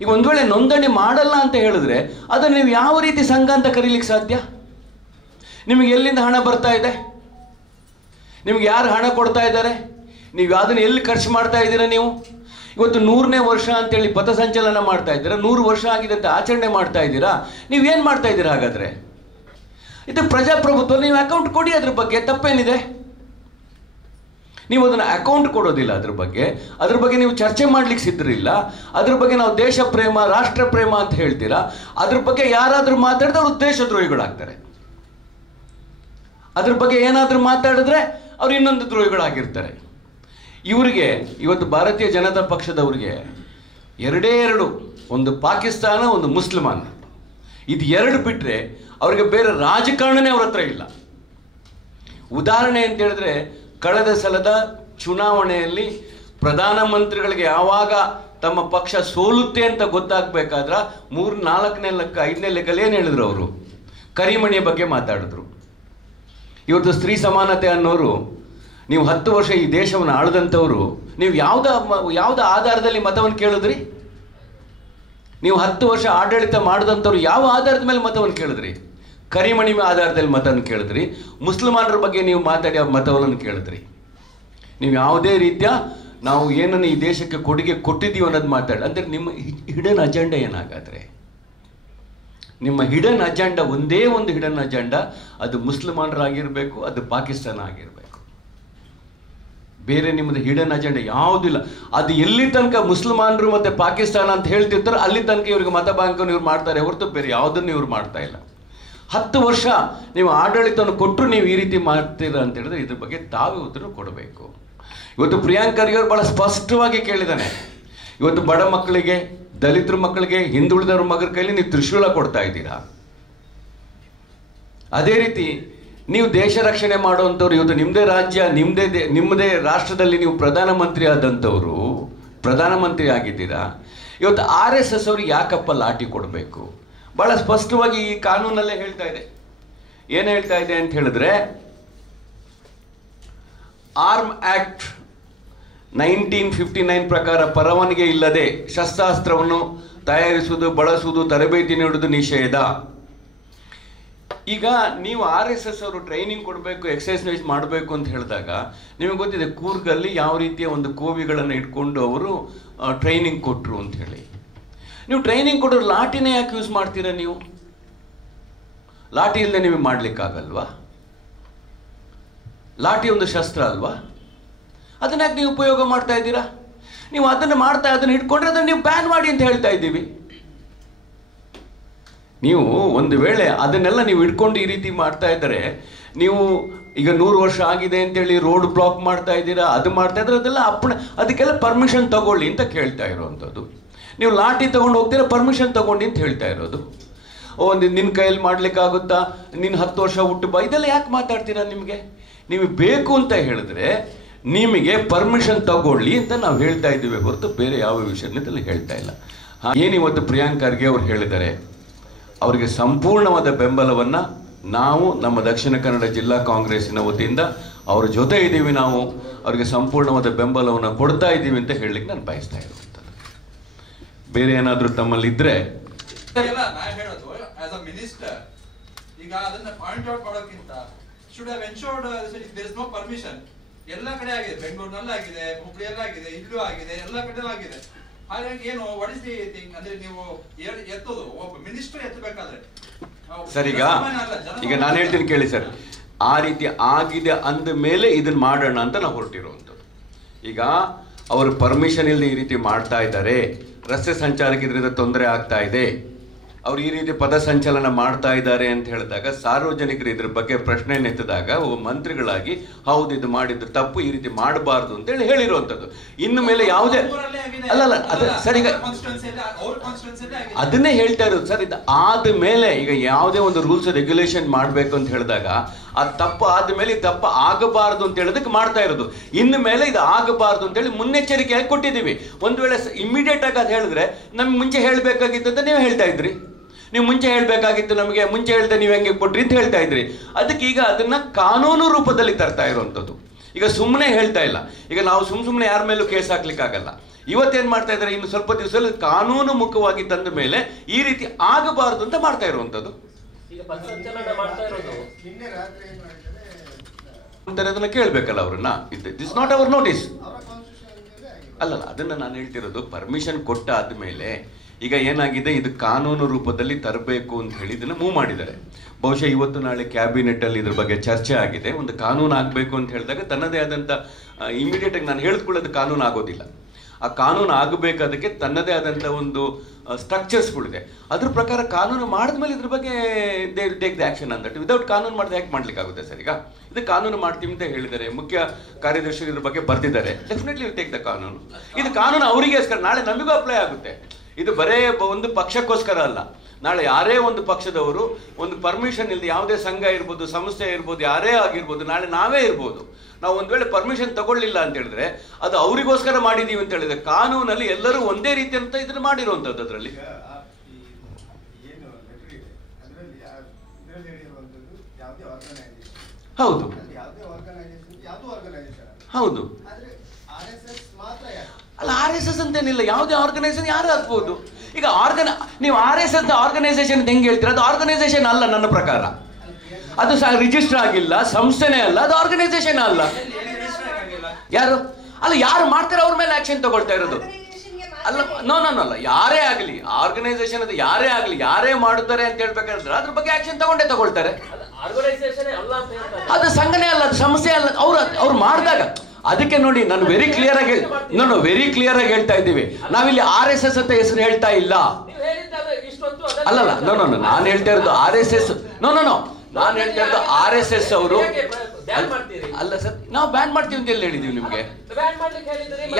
ಈಗ ಒಂದು ವೇಳೆ ನೋಂದಣಿ ಮಾಡಲ್ಲ ಅಂತ ಹೇಳಿದ್ರೆ ಅದನ್ನು ನೀವು ಯಾವ ರೀತಿ ಸಂಘ ಅಂತ ಕರೀಲಿಕ್ಕೆ ಸಾಧ್ಯ? ನಿಮಗೆ ಎಲ್ಲಿಂದ ಹಣ ಬರ್ತಾ ಇದೆ? ನಿಮ್ಗೆ ಯಾರು ಹಣ ಕೊಡ್ತಾ ಇದ್ದಾರೆ? ನೀವು ಅದನ್ನು ಎಲ್ಲಿ ಖರ್ಚು ಮಾಡ್ತಾ ಇದ್ದೀರಾ? ನೀವು ಇವತ್ತು 100ನೇ ವರ್ಷ ಅಂತೇಳಿ ಪಥಸಂಚಲನ ಮಾಡ್ತಾ ಇದ್ದೀರಾ, 100 ವರ್ಷ ಆಗಿದೆ ಅಂತ ಆಚರಣೆ ಮಾಡ್ತಾ ಇದ್ದೀರಾ. ನೀವೇನು ಮಾಡ್ತಾ ಇದ್ದೀರಾ ಹಾಗಾದರೆ? ಇದು ಪ್ರಜಾಪ್ರಭುತ್ವ. ನೀವು ಅಕೌಂಟ್ ಕೊಡಿ, ಅದ್ರ ಬಗ್ಗೆ ತಪ್ಪೇನಿದೆ? ನೀವು ಅದನ್ನು ಅಕೌಂಟ್ ಕೊಡೋದಿಲ್ಲ, ಅದ್ರ ಬಗ್ಗೆ ನೀವು ಚರ್ಚೆ ಮಾಡ್ಲಿಕ್ಕೆ ಸಿದ್ಧರಿಲ್ಲ. ಅದ್ರ ಬಗ್ಗೆ ನಾವು ದೇಶ ಪ್ರೇಮ, ರಾಷ್ಟ್ರ ಪ್ರೇಮ ಅಂತ ಹೇಳ್ತೀರಾ. ಅದ್ರ ಬಗ್ಗೆ ಯಾರಾದರೂ ಮಾತಾಡಿದ್ರೆ ಅವರು ದೇಶದ್ರೋಹಿಗಳಾಗ್ತಾರೆ. ಅದ್ರ ಬಗ್ಗೆ ಏನಾದರೂ ಮಾತಾಡಿದ್ರೆ ಅವ್ರು ಇನ್ನೊಂದು ದ್ರೋಹಿಗಳಾಗಿರ್ತಾರೆ. ಇವರಿಗೆ ಇವತ್ತು ಭಾರತೀಯ ಜನತಾ ಪಕ್ಷದವ್ರಿಗೆ ಎರಡೇ ಎರಡು, ಒಂದು ಪಾಕಿಸ್ತಾನ, ಒಂದು ಮುಸ್ಲಿಮಾನ್. ಇದು ಎರಡು ಬಿಟ್ಟರೆ ಅವ್ರಿಗೆ ಬೇರೆ ರಾಜಕಾರಣನೇ ಅವ್ರ ಹತ್ರ ಇಲ್ಲ. ಉದಾಹರಣೆ ಅಂತ ಹೇಳಿದ್ರೆ, ಕಳೆದ ಸಲದ ಚುನಾವಣೆಯಲ್ಲಿ ಪ್ರಧಾನಮಂತ್ರಿಗಳಿಗೆ ಯಾವಾಗ ತಮ್ಮ ಪಕ್ಷ ಸೋಲುತ್ತೆ ಅಂತ ಗೊತ್ತಾಗಬೇಕಾದ್ರೆ 3, 4ನೇ ಲೆಕ್ಕ, 5ನೇ ಲೆಕ್ಕಲ್ಲಿ ಏನು ಹೇಳಿದ್ರು ಅವರು? ಕರಿಮಣಿಯ ಬಗ್ಗೆ ಮಾತಾಡಿದ್ರು. ಇವತ್ತು ಸ್ತ್ರೀ ಸಮಾನತೆ ಅನ್ನೋರು, ನೀವು 10 ವರ್ಷ ಈ ದೇಶವನ್ನು ಆಳದಂಥವ್ರು, ನೀವು ಯಾವ್ದ ಆಧಾರದಲ್ಲಿ ಮತವನ್ನು ಕೇಳಿದ್ರಿ? ನೀವು 10 ವರ್ಷ ಆಡಳಿತ ಮಾಡಿದಂಥವ್ರು ಯಾವ ಆಧಾರದ ಮೇಲೆ ಮತವನ್ನು ಕೇಳಿದ್ರಿ? ಕರಿಮಣಿ ಆಧಾರದಲ್ಲಿ ಮತವನ್ನು ಕೇಳಿದ್ರಿ. ಮುಸ್ಲಿಮಾನರ ಬಗ್ಗೆ ನೀವು ಮಾತಾಡಿ ಆ ಮತವನ್ನು ಕೇಳಿದ್ರಿ. ನೀವು ಯಾವುದೇ ರೀತಿಯ ನಾವು ಏನನ್ನು ಈ ದೇಶಕ್ಕೆ ಕೊಡುಗೆ ಕೊಟ್ಟಿದ್ದೀವಿ ಅನ್ನೋದು ಮಾತಾಡಿ. ಅಂದರೆ ನಿಮ್ಮ ಹಿಡನ್ ಅಜೆಂಡಾ ಏನಾಗಾದ್ರೆ? ನಿಮ್ಮ ಹಿಡನ್ ಅಜೆಂಡಾ ಒಂದೇ ಒಂದು ಹಿಡನ್ ಅಜೆಂಡಾ, ಅದು ಮುಸ್ಲಿಮಾನರಾಗಿರಬೇಕು, ಅದು ಪಾಕಿಸ್ತಾನ ಆಗಿರಬೇಕು. ಬೇರೆ ನಿಮ್ಮದು ಹಿಡನ್ ಅಜೆಂಡಾ ಯಾವುದಿಲ್ಲ. ಅದು ಎಲ್ಲಿ ತನಕ ಮುಸ್ಲಿಮಾನರು ಮತ್ತು ಪಾಕಿಸ್ತಾನ ಅಂತ ಹೇಳ್ತಿರ್ತಾರೆ ಅಲ್ಲಿ ತನಕ ಇವ್ರಿಗೆ ಮತ ಬ್ಯಾಂಕನ್ನು ಇವ್ರು ಮಾಡ್ತಾರೆ ಹೊರತು ಬೇರೆ ಯಾವುದನ್ನು ಇವ್ರು ಮಾಡ್ತಾ ಇಲ್ಲ. 10 ವರ್ಷ ನೀವು ಆಡಳಿತವನ್ನು ಕೊಟ್ಟರು ನೀವು ಈ ರೀತಿ ಮಾಡ್ತೀರ ಅಂತ ಹೇಳಿದ್ರೆ ಇದ್ರ ಬಗ್ಗೆ ತಾವೇ ಉತ್ತರ ಕೊಡಬೇಕು. ಇವತ್ತು ಪ್ರಿಯಾಂಕ್ ಖರ್ಗೆ ಅವರು ಬಹಳ ಸ್ಪಷ್ಟವಾಗಿ ಕೇಳಿದ್ದಾನೆ. ಇವತ್ತು ಬಡ ಮಕ್ಕಳಿಗೆ, ದಲಿತರ ಮಕ್ಕಳಿಗೆ, ಹಿಂದುಳಿದವ್ರ ಮಗರ ಕೈಲಿ ನೀವು ತ್ರಿಶೂಲ ಕೊಡ್ತಾ ಇದ್ದೀರಾ. ಅದೇ ರೀತಿ ನೀವು ದೇಶ ರಕ್ಷಣೆ ಮಾಡುವಂಥವ್ರು, ಇವತ್ತು ನಿಮ್ಮದೇ ರಾಜ್ಯ, ನಿಮ್ಮದೇ ರಾಷ್ಟ್ರದಲ್ಲಿ ನೀವು ಪ್ರಧಾನಮಂತ್ರಿ ಆದಂಥವ್ರು, ಪ್ರಧಾನಮಂತ್ರಿ ಆಗಿದ್ದೀರಾ. ಇವತ್ತು RSS ಅವ್ರಿಗೆ ಯಾಕಪ್ಪ ಲಾಠಿ ಕೊಡಬೇಕು? ಭಾಳ ಸ್ಪಷ್ಟವಾಗಿ ಈ ಕಾನೂನಲ್ಲೇ ಹೇಳ್ತಾ ಇದೆ. ಏನು ಹೇಳ್ತಾ ಇದೆ ಅಂತ ಹೇಳಿದ್ರೆ, ಆರ್ಮ್ ಆಕ್ಟ್ 1959 ಪ್ರಕಾರ ಪರವಾನಗಿ ಇಲ್ಲದೆ ಶಸ್ತ್ರಾಸ್ತ್ರವನ್ನು ತಯಾರಿಸುವುದು, ಬಳಸುವುದು, ತರಬೇತಿ ನೀಡುವುದು ನಿಷೇಧ. ಈಗ ನೀವು RSS ಅವರು ಟ್ರೈನಿಂಗ್ ಕೊಡಬೇಕು, ಎಕ್ಸರ್ಸೈಸ್ ಮಾಡಬೇಕು ಅಂತ ಹೇಳಿದಾಗ ನಿಮಗೆ ಗೊತ್ತಿದೆ ಕೂರ್ಗಲ್ಲಿ ಯಾವ ರೀತಿಯ ಒಂದು ಕೋವಿಗಳನ್ನು ಇಟ್ಕೊಂಡು ಅವರು ಟ್ರೈನಿಂಗ್ ಕೊಟ್ಟರು ಅಂತ ಹೇಳಿ. ನೀವು ಟ್ರೈನಿಂಗ್ ಕೊಟ್ಟರು ಲಾಠಿನೇ ಯಾಕೆ ಯೂಸ್ ಮಾಡ್ತೀರಾ? ನೀವು ಲಾಠಿ ಇಲ್ಲದೆ ನೀವು ಮಾಡಲಿಕ್ಕಾಗಲ್ವಾ? ಲಾಠಿ ಒಂದು ಶಸ್ತ್ರ ಅಲ್ವಾ? ಅದನ್ನ ಯಾಕೆ ನೀವು ಉಪಯೋಗ ಮಾಡ್ತಾ ಇದ್ದೀರಾ? ನೀವು ಅದನ್ನು ಇಟ್ಕೊಂಡ್ರೆ ಅದನ್ನು ನೀವು ಬ್ಯಾನ್ ಮಾಡಿ ಅಂತ ಹೇಳ್ತಾ ಇದ್ದೀವಿ. ನೀವು ಒಂದು ವೇಳೆ ಅದನ್ನೆಲ್ಲ ನೀವು ಇಟ್ಕೊಂಡು ಈ ರೀತಿ ಮಾಡ್ತಾ ಇದ್ದರೆ, ನೀವು ಈಗ 100 ವರ್ಷ ಆಗಿದೆ ಅಂತೇಳಿ ರೋಡ್ ಬ್ಲಾಕ್ ಮಾಡ್ತಾ ಇದ್ದೀರಾ, ಅದು ಮಾಡ್ತಾ ಇದ್ರೆ ಅದೆಲ್ಲ ಅದಕ್ಕೆಲ್ಲ ಪರ್ಮಿಷನ್ ತಗೊಳ್ಳಿ ಅಂತ ಕೇಳ್ತಾ ಇರೋವಂಥದ್ದು. ನೀವು ಲಾಠಿ ತಗೊಂಡು ಹೋಗ್ತೀರಾ, ಪರ್ಮಿಷನ್ ತಗೊಂಡು ಅಂತ ಹೇಳ್ತಾ ಇರೋದು. ನಿನ್ನ ಕೈಯಲ್ಲಿ ಮಾಡ್ಲಿಕ್ಕಾಗುತ್ತಾ, ನಿನ್ನ 10 ವರ್ಷ ಹುಟ್ಟು ಬಾ, ಇದೆಲ್ಲ ಯಾಕೆ ಮಾತಾಡ್ತೀರಾ? ನಿಮಗೆ ಬೇಕು ಅಂತ ಹೇಳಿದ್ರೆ ನಿಮಗೆ ಪರ್ಮಿಷನ್ ತಗೊಳ್ಳಿ ಅಂತ ನಾವು ಹೇಳ್ತಾ ಇದ್ದೀವಿ ಹೊರತು ಬೇರೆ ಯಾವ ವಿಷಯದಲ್ಲಿ ಹೇಳ್ತಾ ಇಲ್ಲ. ಏನಿವತ್ತು ಪ್ರಿಯಾಂಕ್ ಖರ್ಗೆ ಅವರು ಹೇಳಿದ್ದಾರೆ, ಅವರಿಗೆ ಸಂಪೂರ್ಣವಾದ ಬೆಂಬಲವನ್ನು ನಾವು ನಮ್ಮ ದಕ್ಷಿಣ ಕನ್ನಡ ಜಿಲ್ಲಾ ಕಾಂಗ್ರೆಸ್ಸಿನ ವತಿಯಿಂದ ಅವ್ರ ಜೊತೆ ಇದ್ದೀವಿ. ನಾವು ಅವರಿಗೆ ಸಂಪೂರ್ಣವಾದ ಬೆಂಬಲವನ್ನು ಕೊಡ್ತಾ ಇದ್ದೀವಿ ಅಂತ ಹೇಳಲಿಕ್ಕೆ ನಾನು ಬಯಸ್ತಾ ಇರುವಂಥದ್ದು. ಬೇರೆ ಏನಾದರೂ ತಮ್ಮಲ್ಲಿ ಇದ್ರೆ ಈಗ ಅದನ್ನ ಪಾಯಿಂಟ್ ಔಟ್ ಮಾಡೋಕ್ಕಿಂತ should have ensured there is no permission. ಎಲ್ಲ ಕಡೆ ಆಗಿದೆ, ಬೆಂಗಳೂರಿನಲ್ಲಿ ಆಗಿದೆ, ಹುಬ್ಳಿಯಲ್ಲಿ ಆಗಿದೆ, ಇಲ್ಲೂ ಆಗಿದೆ, ಎಲ್ಲ ಕಡೆ ಆಗಿದೆ. ಹಾಗಾಗಿ ಏನು ವಾಟ್ ಇಸ್ ದಿ ಥಿಂಗ್ ಅಂದ್ರೆ ನೀವು ಎತ್ತೋದು ಒಬ್ಬ ಮಿನಿಸ್ಟರ್ ಎತ್ತಬೇಕಾದ್ರೆ ಸರ್, ಈಗ ನಾನು ಹೇಳ್ತೀನಿ ಕೇಳಿ ಸರ್, ಆ ರೀತಿ ಆಗಿದೆ ಅಂದ ಮೇಲೆ ಇದನ್ನ ಮಾಡೋಣ ಅಂತ ನಾವು ಹೊರಟಿರುವಂಥದ್ದು. ಈಗ ಅವರು ಪರ್ಮಿಷನ್ ಇಲ್ಲದೆ ಈ ರೀತಿ ಮಾಡ್ತಾ ಇದ್ದಾರೆ, ರಸ್ತೆ ಸಂಚಾರಕ್ಕೆ ಇದರಿಂದ ತೊಂದರೆ ಆಗ್ತಾ ಇದೆ, ಅವ್ರು ಈ ರೀತಿ ಪದ ಸಂಚಲನ ಮಾಡ್ತಾ ಇದ್ದಾರೆ ಅಂತ ಹೇಳಿದಾಗ ಸಾರ್ವಜನಿಕರು ಇದ್ರ ಬಗ್ಗೆ ಪ್ರಶ್ನೆ ಎತ್ತಿದಾಗ ಒಬ್ಬ ಮಂತ್ರಿಗಳಾಗಿ ಹೌದು ಇದು ಮಾಡಿದ್ದು ತಪ್ಪು, ಈ ರೀತಿ ಮಾಡಬಾರ್ದು ಅಂತೇಳಿ ಹೇಳಿರುವಂಥದ್ದು. ಇನ್ನು ಮೇಲೆ ಯಾವುದೇ ಅಲ್ಲಲ್ಲ ಅದು ಸರ್, ಈಗ ಅದನ್ನೇ ಹೇಳ್ತಾ ಇರೋದು ಸರ್. ಇದು ಆದ ಮೇಲೆ ಈಗ ಯಾವುದೇ ಒಂದು ರೂಲ್ಸ್ ರೆಗ್ಯುಲೇಷನ್ ಮಾಡಬೇಕು ಅಂತ ಹೇಳಿದಾಗ ಆ ತಪ್ಪು ಆದಮೇಲೆ ಈ ತಪ್ಪು ಆಗಬಾರ್ದು ಅಂತ ಹೇಳೋದಕ್ಕೆ ಮಾಡ್ತಾ ಇರೋದು. ಇನ್ನು ಮೇಲೆ ಇದು ಆಗಬಾರ್ದು ಅಂತೇಳಿ ಮುನ್ನೆಚ್ಚರಿಕೆಯಾಗಿ ಕೊಟ್ಟಿದ್ದೀವಿ. ಒಂದು ವೇಳೆ ಇಮಿಡಿಯೇಟ್ ಆಗಿ ಅದು ಹೇಳಿದ್ರೆ ನಮ್ಗೆ ಮುಂಚೆ ಹೇಳಬೇಕಾಗಿತ್ತು ಅಂತ ನೀವು ಹೇಳ್ತಾ ಇದ್ರಿ, ನೀವು ಮುಂಚೆ ಹೇಳಬೇಕಾಗಿತ್ತು, ನಮಗೆ ಮುಂಚೆ ಹೇಳ್ದೆ ನೀವು ಹೆಂಗೆ ಕೊಟ್ರಿ ಅಂತ ಹೇಳ್ತಾ ಇದ್ರಿ. ಅದಕ್ಕೆ ಈಗ ಅದನ್ನ ಕಾನೂನು ರೂಪದಲ್ಲಿ ತರ್ತಾ ಇರುವಂಥದ್ದು. ಈಗ ಸುಮ್ಮನೆ ಹೇಳ್ತಾ ಇಲ್ಲ. ಈಗ ನಾವು ಸುಮ್ಮನೆ ಯಾರ ಮೇಲೂ ಕೇಸ್ ಹಾಕ್ಲಿಕ್ಕಾಗಲ್ಲ. ಇವತ್ತೇನು ಮಾಡ್ತಾ ಇದ್ದಾರೆ, ಇನ್ನು ಸ್ವಲ್ಪ ದಿವಸದಲ್ಲಿ ಕಾನೂನು ಮುಖವಾಗಿ ತಂದ ಮೇಲೆ ಈ ರೀತಿ ಆಗಬಾರ್ದು ಅಂತ ಮಾಡ್ತಾ ಇರುವಂಥದ್ದು. ಈಗ ಪಥಸಂಚಲನ ಮಾಡ್ತಾ ಇರೋದು. ನಿನ್ನೆ ರಾತ್ರಿ ಏನು ಮಾಡಿದ್ದಾರೆ ಅಂತಾರೆ, ಅದನ್ನ ಕೇಳಬೇಕಲ್ಲ ಅವ್ರನ್ನ. It's not hour notice. ಅವರ ಕಾನ್ಸ್ಟಿಟ್ಯೂಷನ್ ಅಲ್ಲಲ್ಲ, ಅದನ್ನ ನಾನು ಹೇಳ್ತಿರೋದು ಪರ್ಮಿಷನ್ ಕೊಟ್ಟ ಆದ್ಮೇಲೆ ಈಗ ಏನಾಗಿದೆ, ಇದು ಕಾನೂನು ರೂಪದಲ್ಲಿ ತರಬೇಕು ಅಂತ ಹೇಳಿ ಇದನ್ನ ಮೂವ್ ಮಾಡಿದ್ದಾರೆ. ಬಹುಶಃ ಇವತ್ತು ನಾಳೆ ಕ್ಯಾಬಿನೆಟ್ ಅಲ್ಲಿ ಇದ್ರ ಬಗ್ಗೆ ಚರ್ಚೆ ಆಗಿದೆ. ಒಂದು ಕಾನೂನು ಆಗಬೇಕು ಅಂತ ಹೇಳಿದಾಗ ತನ್ನದೇ ಆದಂಥ ಇಮಿಡಿಯೇಟ್ ಆಗಿ ನಾನು ಹೇಳ್ಕೊಳ್ಳೋದು ಕಾನೂನು ಆಗೋದಿಲ್ಲ. ಆ ಕಾನೂನು ಆಗಬೇಕಾದಕ್ಕೆ ತನ್ನದೇ ಆದಂಥ ಒಂದು ಸ್ಟ್ರಕ್ಚರ್ಸ್ಗಳಿದೆ. ಅದ್ರ ಪ್ರಕಾರ ಕಾನೂನು ಮಾಡಿದ್ಮೇಲೆ ಇದ್ರ ಬಗ್ಗೆ ದೇ ಟೇಕ್ ದ ಆಕ್ಷನ್ ಅಂತ. ವಿದೌಟ್ ಕಾನೂನು ಮಾಡಿದ್ರೆ ಯಾಕೆ ಮಾಡ್ಲಿಕ್ಕಾಗುತ್ತೆ ಸರ್? ಈಗ ಇದು ಕಾನೂನು ಮಾಡ್ತೀವಿ ಅಂತ ಹೇಳಿದ್ದಾರೆ, ಮುಖ್ಯ ಕಾರ್ಯದರ್ಶಿ ಇದ್ರ ಬಗ್ಗೆ ಬರ್ತಿದ್ದಾರೆ. ಡೆಫಿನೆಟ್ಲಿ ಟೇಕ್ ದ ಕಾನೂನು. ಇದು ಕಾನೂನು ಅವರಿಗೋಸ್ಕರ, ನಾಳೆ ನಮಗೂ ಅಪ್ಲೈ ಆಗುತ್ತೆ. ಇದು ಬರೇ ಒಂದು ಪಕ್ಷಕ್ಕೋಸ್ಕರ ಅಲ್ಲ. ನಾಳೆ ಯಾರೇ ಒಂದು ಪಕ್ಷದವರು ಒಂದು ಪರ್ಮಿಷನ್ ಇಲ್ಲದೆ ಯಾವುದೇ ಸಂಘ ಇರ್ಬೋದು, ಸಂಸ್ಥೆ ಇರ್ಬೋದು, ಯಾರೇ ಆಗಿರ್ಬೋದು, ನಾಳೆ ನಾವೇ ಇರ್ಬೋದು, ನಾವು ಒಂದು ವೇಳೆ ಪರ್ಮಿಷನ್ ತಗೊಳ್ಳಿಲ್ಲ ಅಂತ ಹೇಳಿದ್ರೆ ಅದು ಅವರಿಗೋಸ್ಕರ ಮಾಡಿದೀವಿ ಅಂತ ಹೇಳಿದ್ರೆ ಕಾನೂನಲ್ಲಿ ಎಲ್ಲರೂ ಒಂದೇ ರೀತಿ ಅಂತ ಇದನ್ನ ಮಾಡಿರುವಂಥದ್ದು. ಅದರಲ್ಲಿ ಏನು ಲೆಟರ್ ಇದೆ, ಅದರಲ್ಲಿ ಹೇಳಿರುವಂಥದ್ದು ಯಾವುದೇ ಆರ್ಗನೈಸೇಷನ್, ಹೌದು ಯಾವುದೇ ಆರ್ಗನೈಸೇಷನ್, ಯಾವುದೋ ಆರ್ಗನೈಸೇಷನ್ ಹೌದು. ಆದ್ರೆ RSS ಮಾತ್ರ ಯಾರು? ಅಲ್ಲ, RSS ಅಂತೇನಿಲ್ಲ, ಯಾವುದೇ ಆರ್ಗನೈಸೇಷನ್ ಯಾರು ಆಗ್ಬೋದು. ಈಗ ನೀವು RSS ಆರ್ಗನೈಸೇಷನ್ ಅಂತ ಹೆಂಗೆ ಹೇಳ್ತೀರಾ? ಅದು ಆರ್ಗನೈಸೇಷನ್ ಅಲ್ಲ ನನ್ನ ಪ್ರಕಾರ. ಅದು ರಿಜಿಸ್ಟರ್ ಆಗಿಲ್ಲ, ಸಂಸ್ಥೆನೇ ಅಲ್ಲ, ಅದು ಆರ್ಗನೈಸೇಷನ್ ಅಲ್ಲ. ಯಾರು ಅಲ್ಲ, ಯಾರು ಮಾಡ್ತಾರೆ ಅವ್ರ ಮೇಲೆ ಆಕ್ಷನ್ ತಗೊಳ್ತಾ ಇರೋದು. ಅಲ್ಲ, ನೋ ಅಲ್ಲ, ಯಾರೇ ಆಗಲಿ ಆರ್ಗನೈಸೇಷನ್, ಅದು ಯಾರೇ ಆಗಲಿ, ಯಾರೇ ಮಾಡುತ್ತಾರೆ ಅಂತ ಹೇಳ್ಬೇಕಾದ್ರೆ ಅದ್ರ ಬಗ್ಗೆ ಆಕ್ಷನ್ ತಗೊಳ್ತಾರೆ. ಅದು ಸಂಘಟನೆ ಅಲ್ಲ, ಅದು ಸಂಸ್ಥೆ ಅಲ್ಲ. ಅವ್ರು ಮಾಡಿದಾಗ ಅದಕ್ಕೆ ನೋಡಿ, ನಾನು ವೆರಿ ಕ್ಲಿಯರ್ ಆಗಿ ಹೇಳ್ತಾ ಇದ್ದೀವಿ. ನಾವಿಲ್ಲಿ RSS ಅಂತ ಹೆಸರು ಹೇಳ್ತಾ ಇಲ್ಲ. ಅಲ್ಲಲ್ಲ, ನಾನು ಹೇಳ್ತಾ ಇರೋದು RSS. ನಾನು ಹೇಳ್ತಾ ಇರೋದು RSS ಅವರು ಅಲ್ಲ ಸರ್, ನಾವು ಬ್ಯಾನ್ ಮಾಡ್ತೀವಿ ಅಂತ ಎಲ್ಲಿ ಹೇಳಿದೀವಿ ನಿಮ್ಗೆ?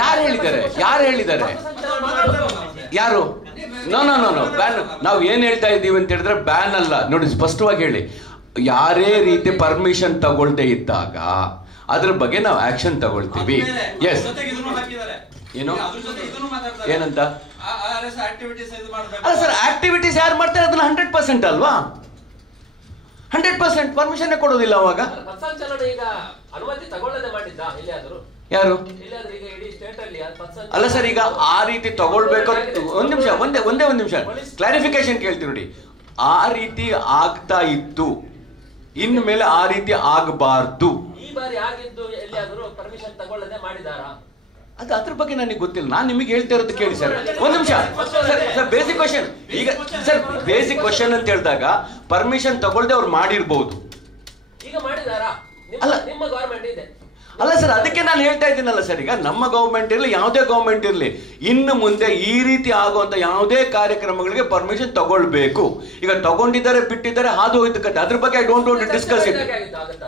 ಯಾರು ಹೇಳಿದ್ದಾರೆ? ಯಾರು? ಬ್ಯಾನ್. ನಾವು ಏನ್ ಹೇಳ್ತಾ ಇದ್ದೀವಿ ಅಂತ ಹೇಳಿದ್ರೆ ಬ್ಯಾನ್ ಅಲ್ಲ. ನೋಡಿ, ಸ್ಪಷ್ಟವಾಗಿ ಹೇಳಿ, ಯಾರೇ ರೀತಿ ಪರ್ಮಿಷನ್ ತಗೊಳ್ದೇ ಇದ್ದಾಗ ಅದ್ರ ಬಗ್ಗೆ ನಾವು ಆಕ್ಷನ್ ತಗೊಳ್ತೀವಿ. ಎಸ್. ಏನು ಏನಂತ? ಅಲ್ಲ ಸರ್, ಆಕ್ಟಿವಿಟೀಸ್ ಯಾರು ಮಾಡ್ತಾರೆ ಅದನ್ನ 100% ಅಲ್ವಾ? 100% ಪರ್ಮಿಷನ್ ಕೊಡೋದಿಲ್ಲ ಅವಾಗ. ಯಾರು? ಅಲ್ಲ ಸರ್, ಈಗ ಆ ರೀತಿ ತಗೊಳ್ಬೇಕು. ಒಂದ್ ನಿಮಿಷ ಕ್ಲಾರಿಫಿಕೇಶನ್ ಕೇಳ್ತೀವಿ ನೋಡಿ. ಆ ರೀತಿ ಆಗ್ತಾ ಇತ್ತು, ಇನ್ನು ಮೇಲೆ ಆ ರೀತಿ ಆಗಬಾರ್ದು. ಅದು ಅದ್ರ ಬಗ್ಗೆ ನನಗೆ ಗೊತ್ತಿಲ್ಲ. ನಾನು ನಿಮಗೆ ಹೇಳ್ತಾ ಇರೋದು ಕೇಳಿ ಸರ್. ಒಂದ್ ನಿಮಿಷ ಸರ್, ಬೇಸಿಕ್ ಕ್ವಶನ್. ಈಗ ಸರ್, ಬೇಸಿಕ್ ಕ್ವಶನ್ ಅಂತ ಹೇಳಿದಾಗ ಪರ್ಮಿಷನ್ ತಗೊಳ್ದೆ ಅವ್ರು ಮಾಡಿರ್ಬೋದು. ಅಲ್ಲ ಸರ್, ಅದಕ್ಕೆ ನಾನು ಹೇಳ್ತಾ ಇದ್ದೀನಲ್ಲ ಸರ್. ಈಗ ನಮ್ಮ ಗೌರ್ಮೆಂಟ್ ಇರಲಿ, ಯಾವುದೇ ಗೌರ್ಮೆಂಟ್ ಇರಲಿ, ಇನ್ನು ಮುಂದೆ ಈ ರೀತಿ ಆಗುವಂತ ಯಾವುದೇ ಕಾರ್ಯಕ್ರಮಗಳಿಗೆ ಪರ್ಮಿಷನ್ ತಗೊಳ್ಬೇಕು. ಈಗ ತಗೊಂಡಿದ್ದಾರೆ, ಬಿಟ್ಟಿದ್ದಾರೆ, ಹಾದು ಹೋಯ್ತು ಕತೆ. ಅದ್ರ ಬಗ್ಗೆ I don't want to discuss it.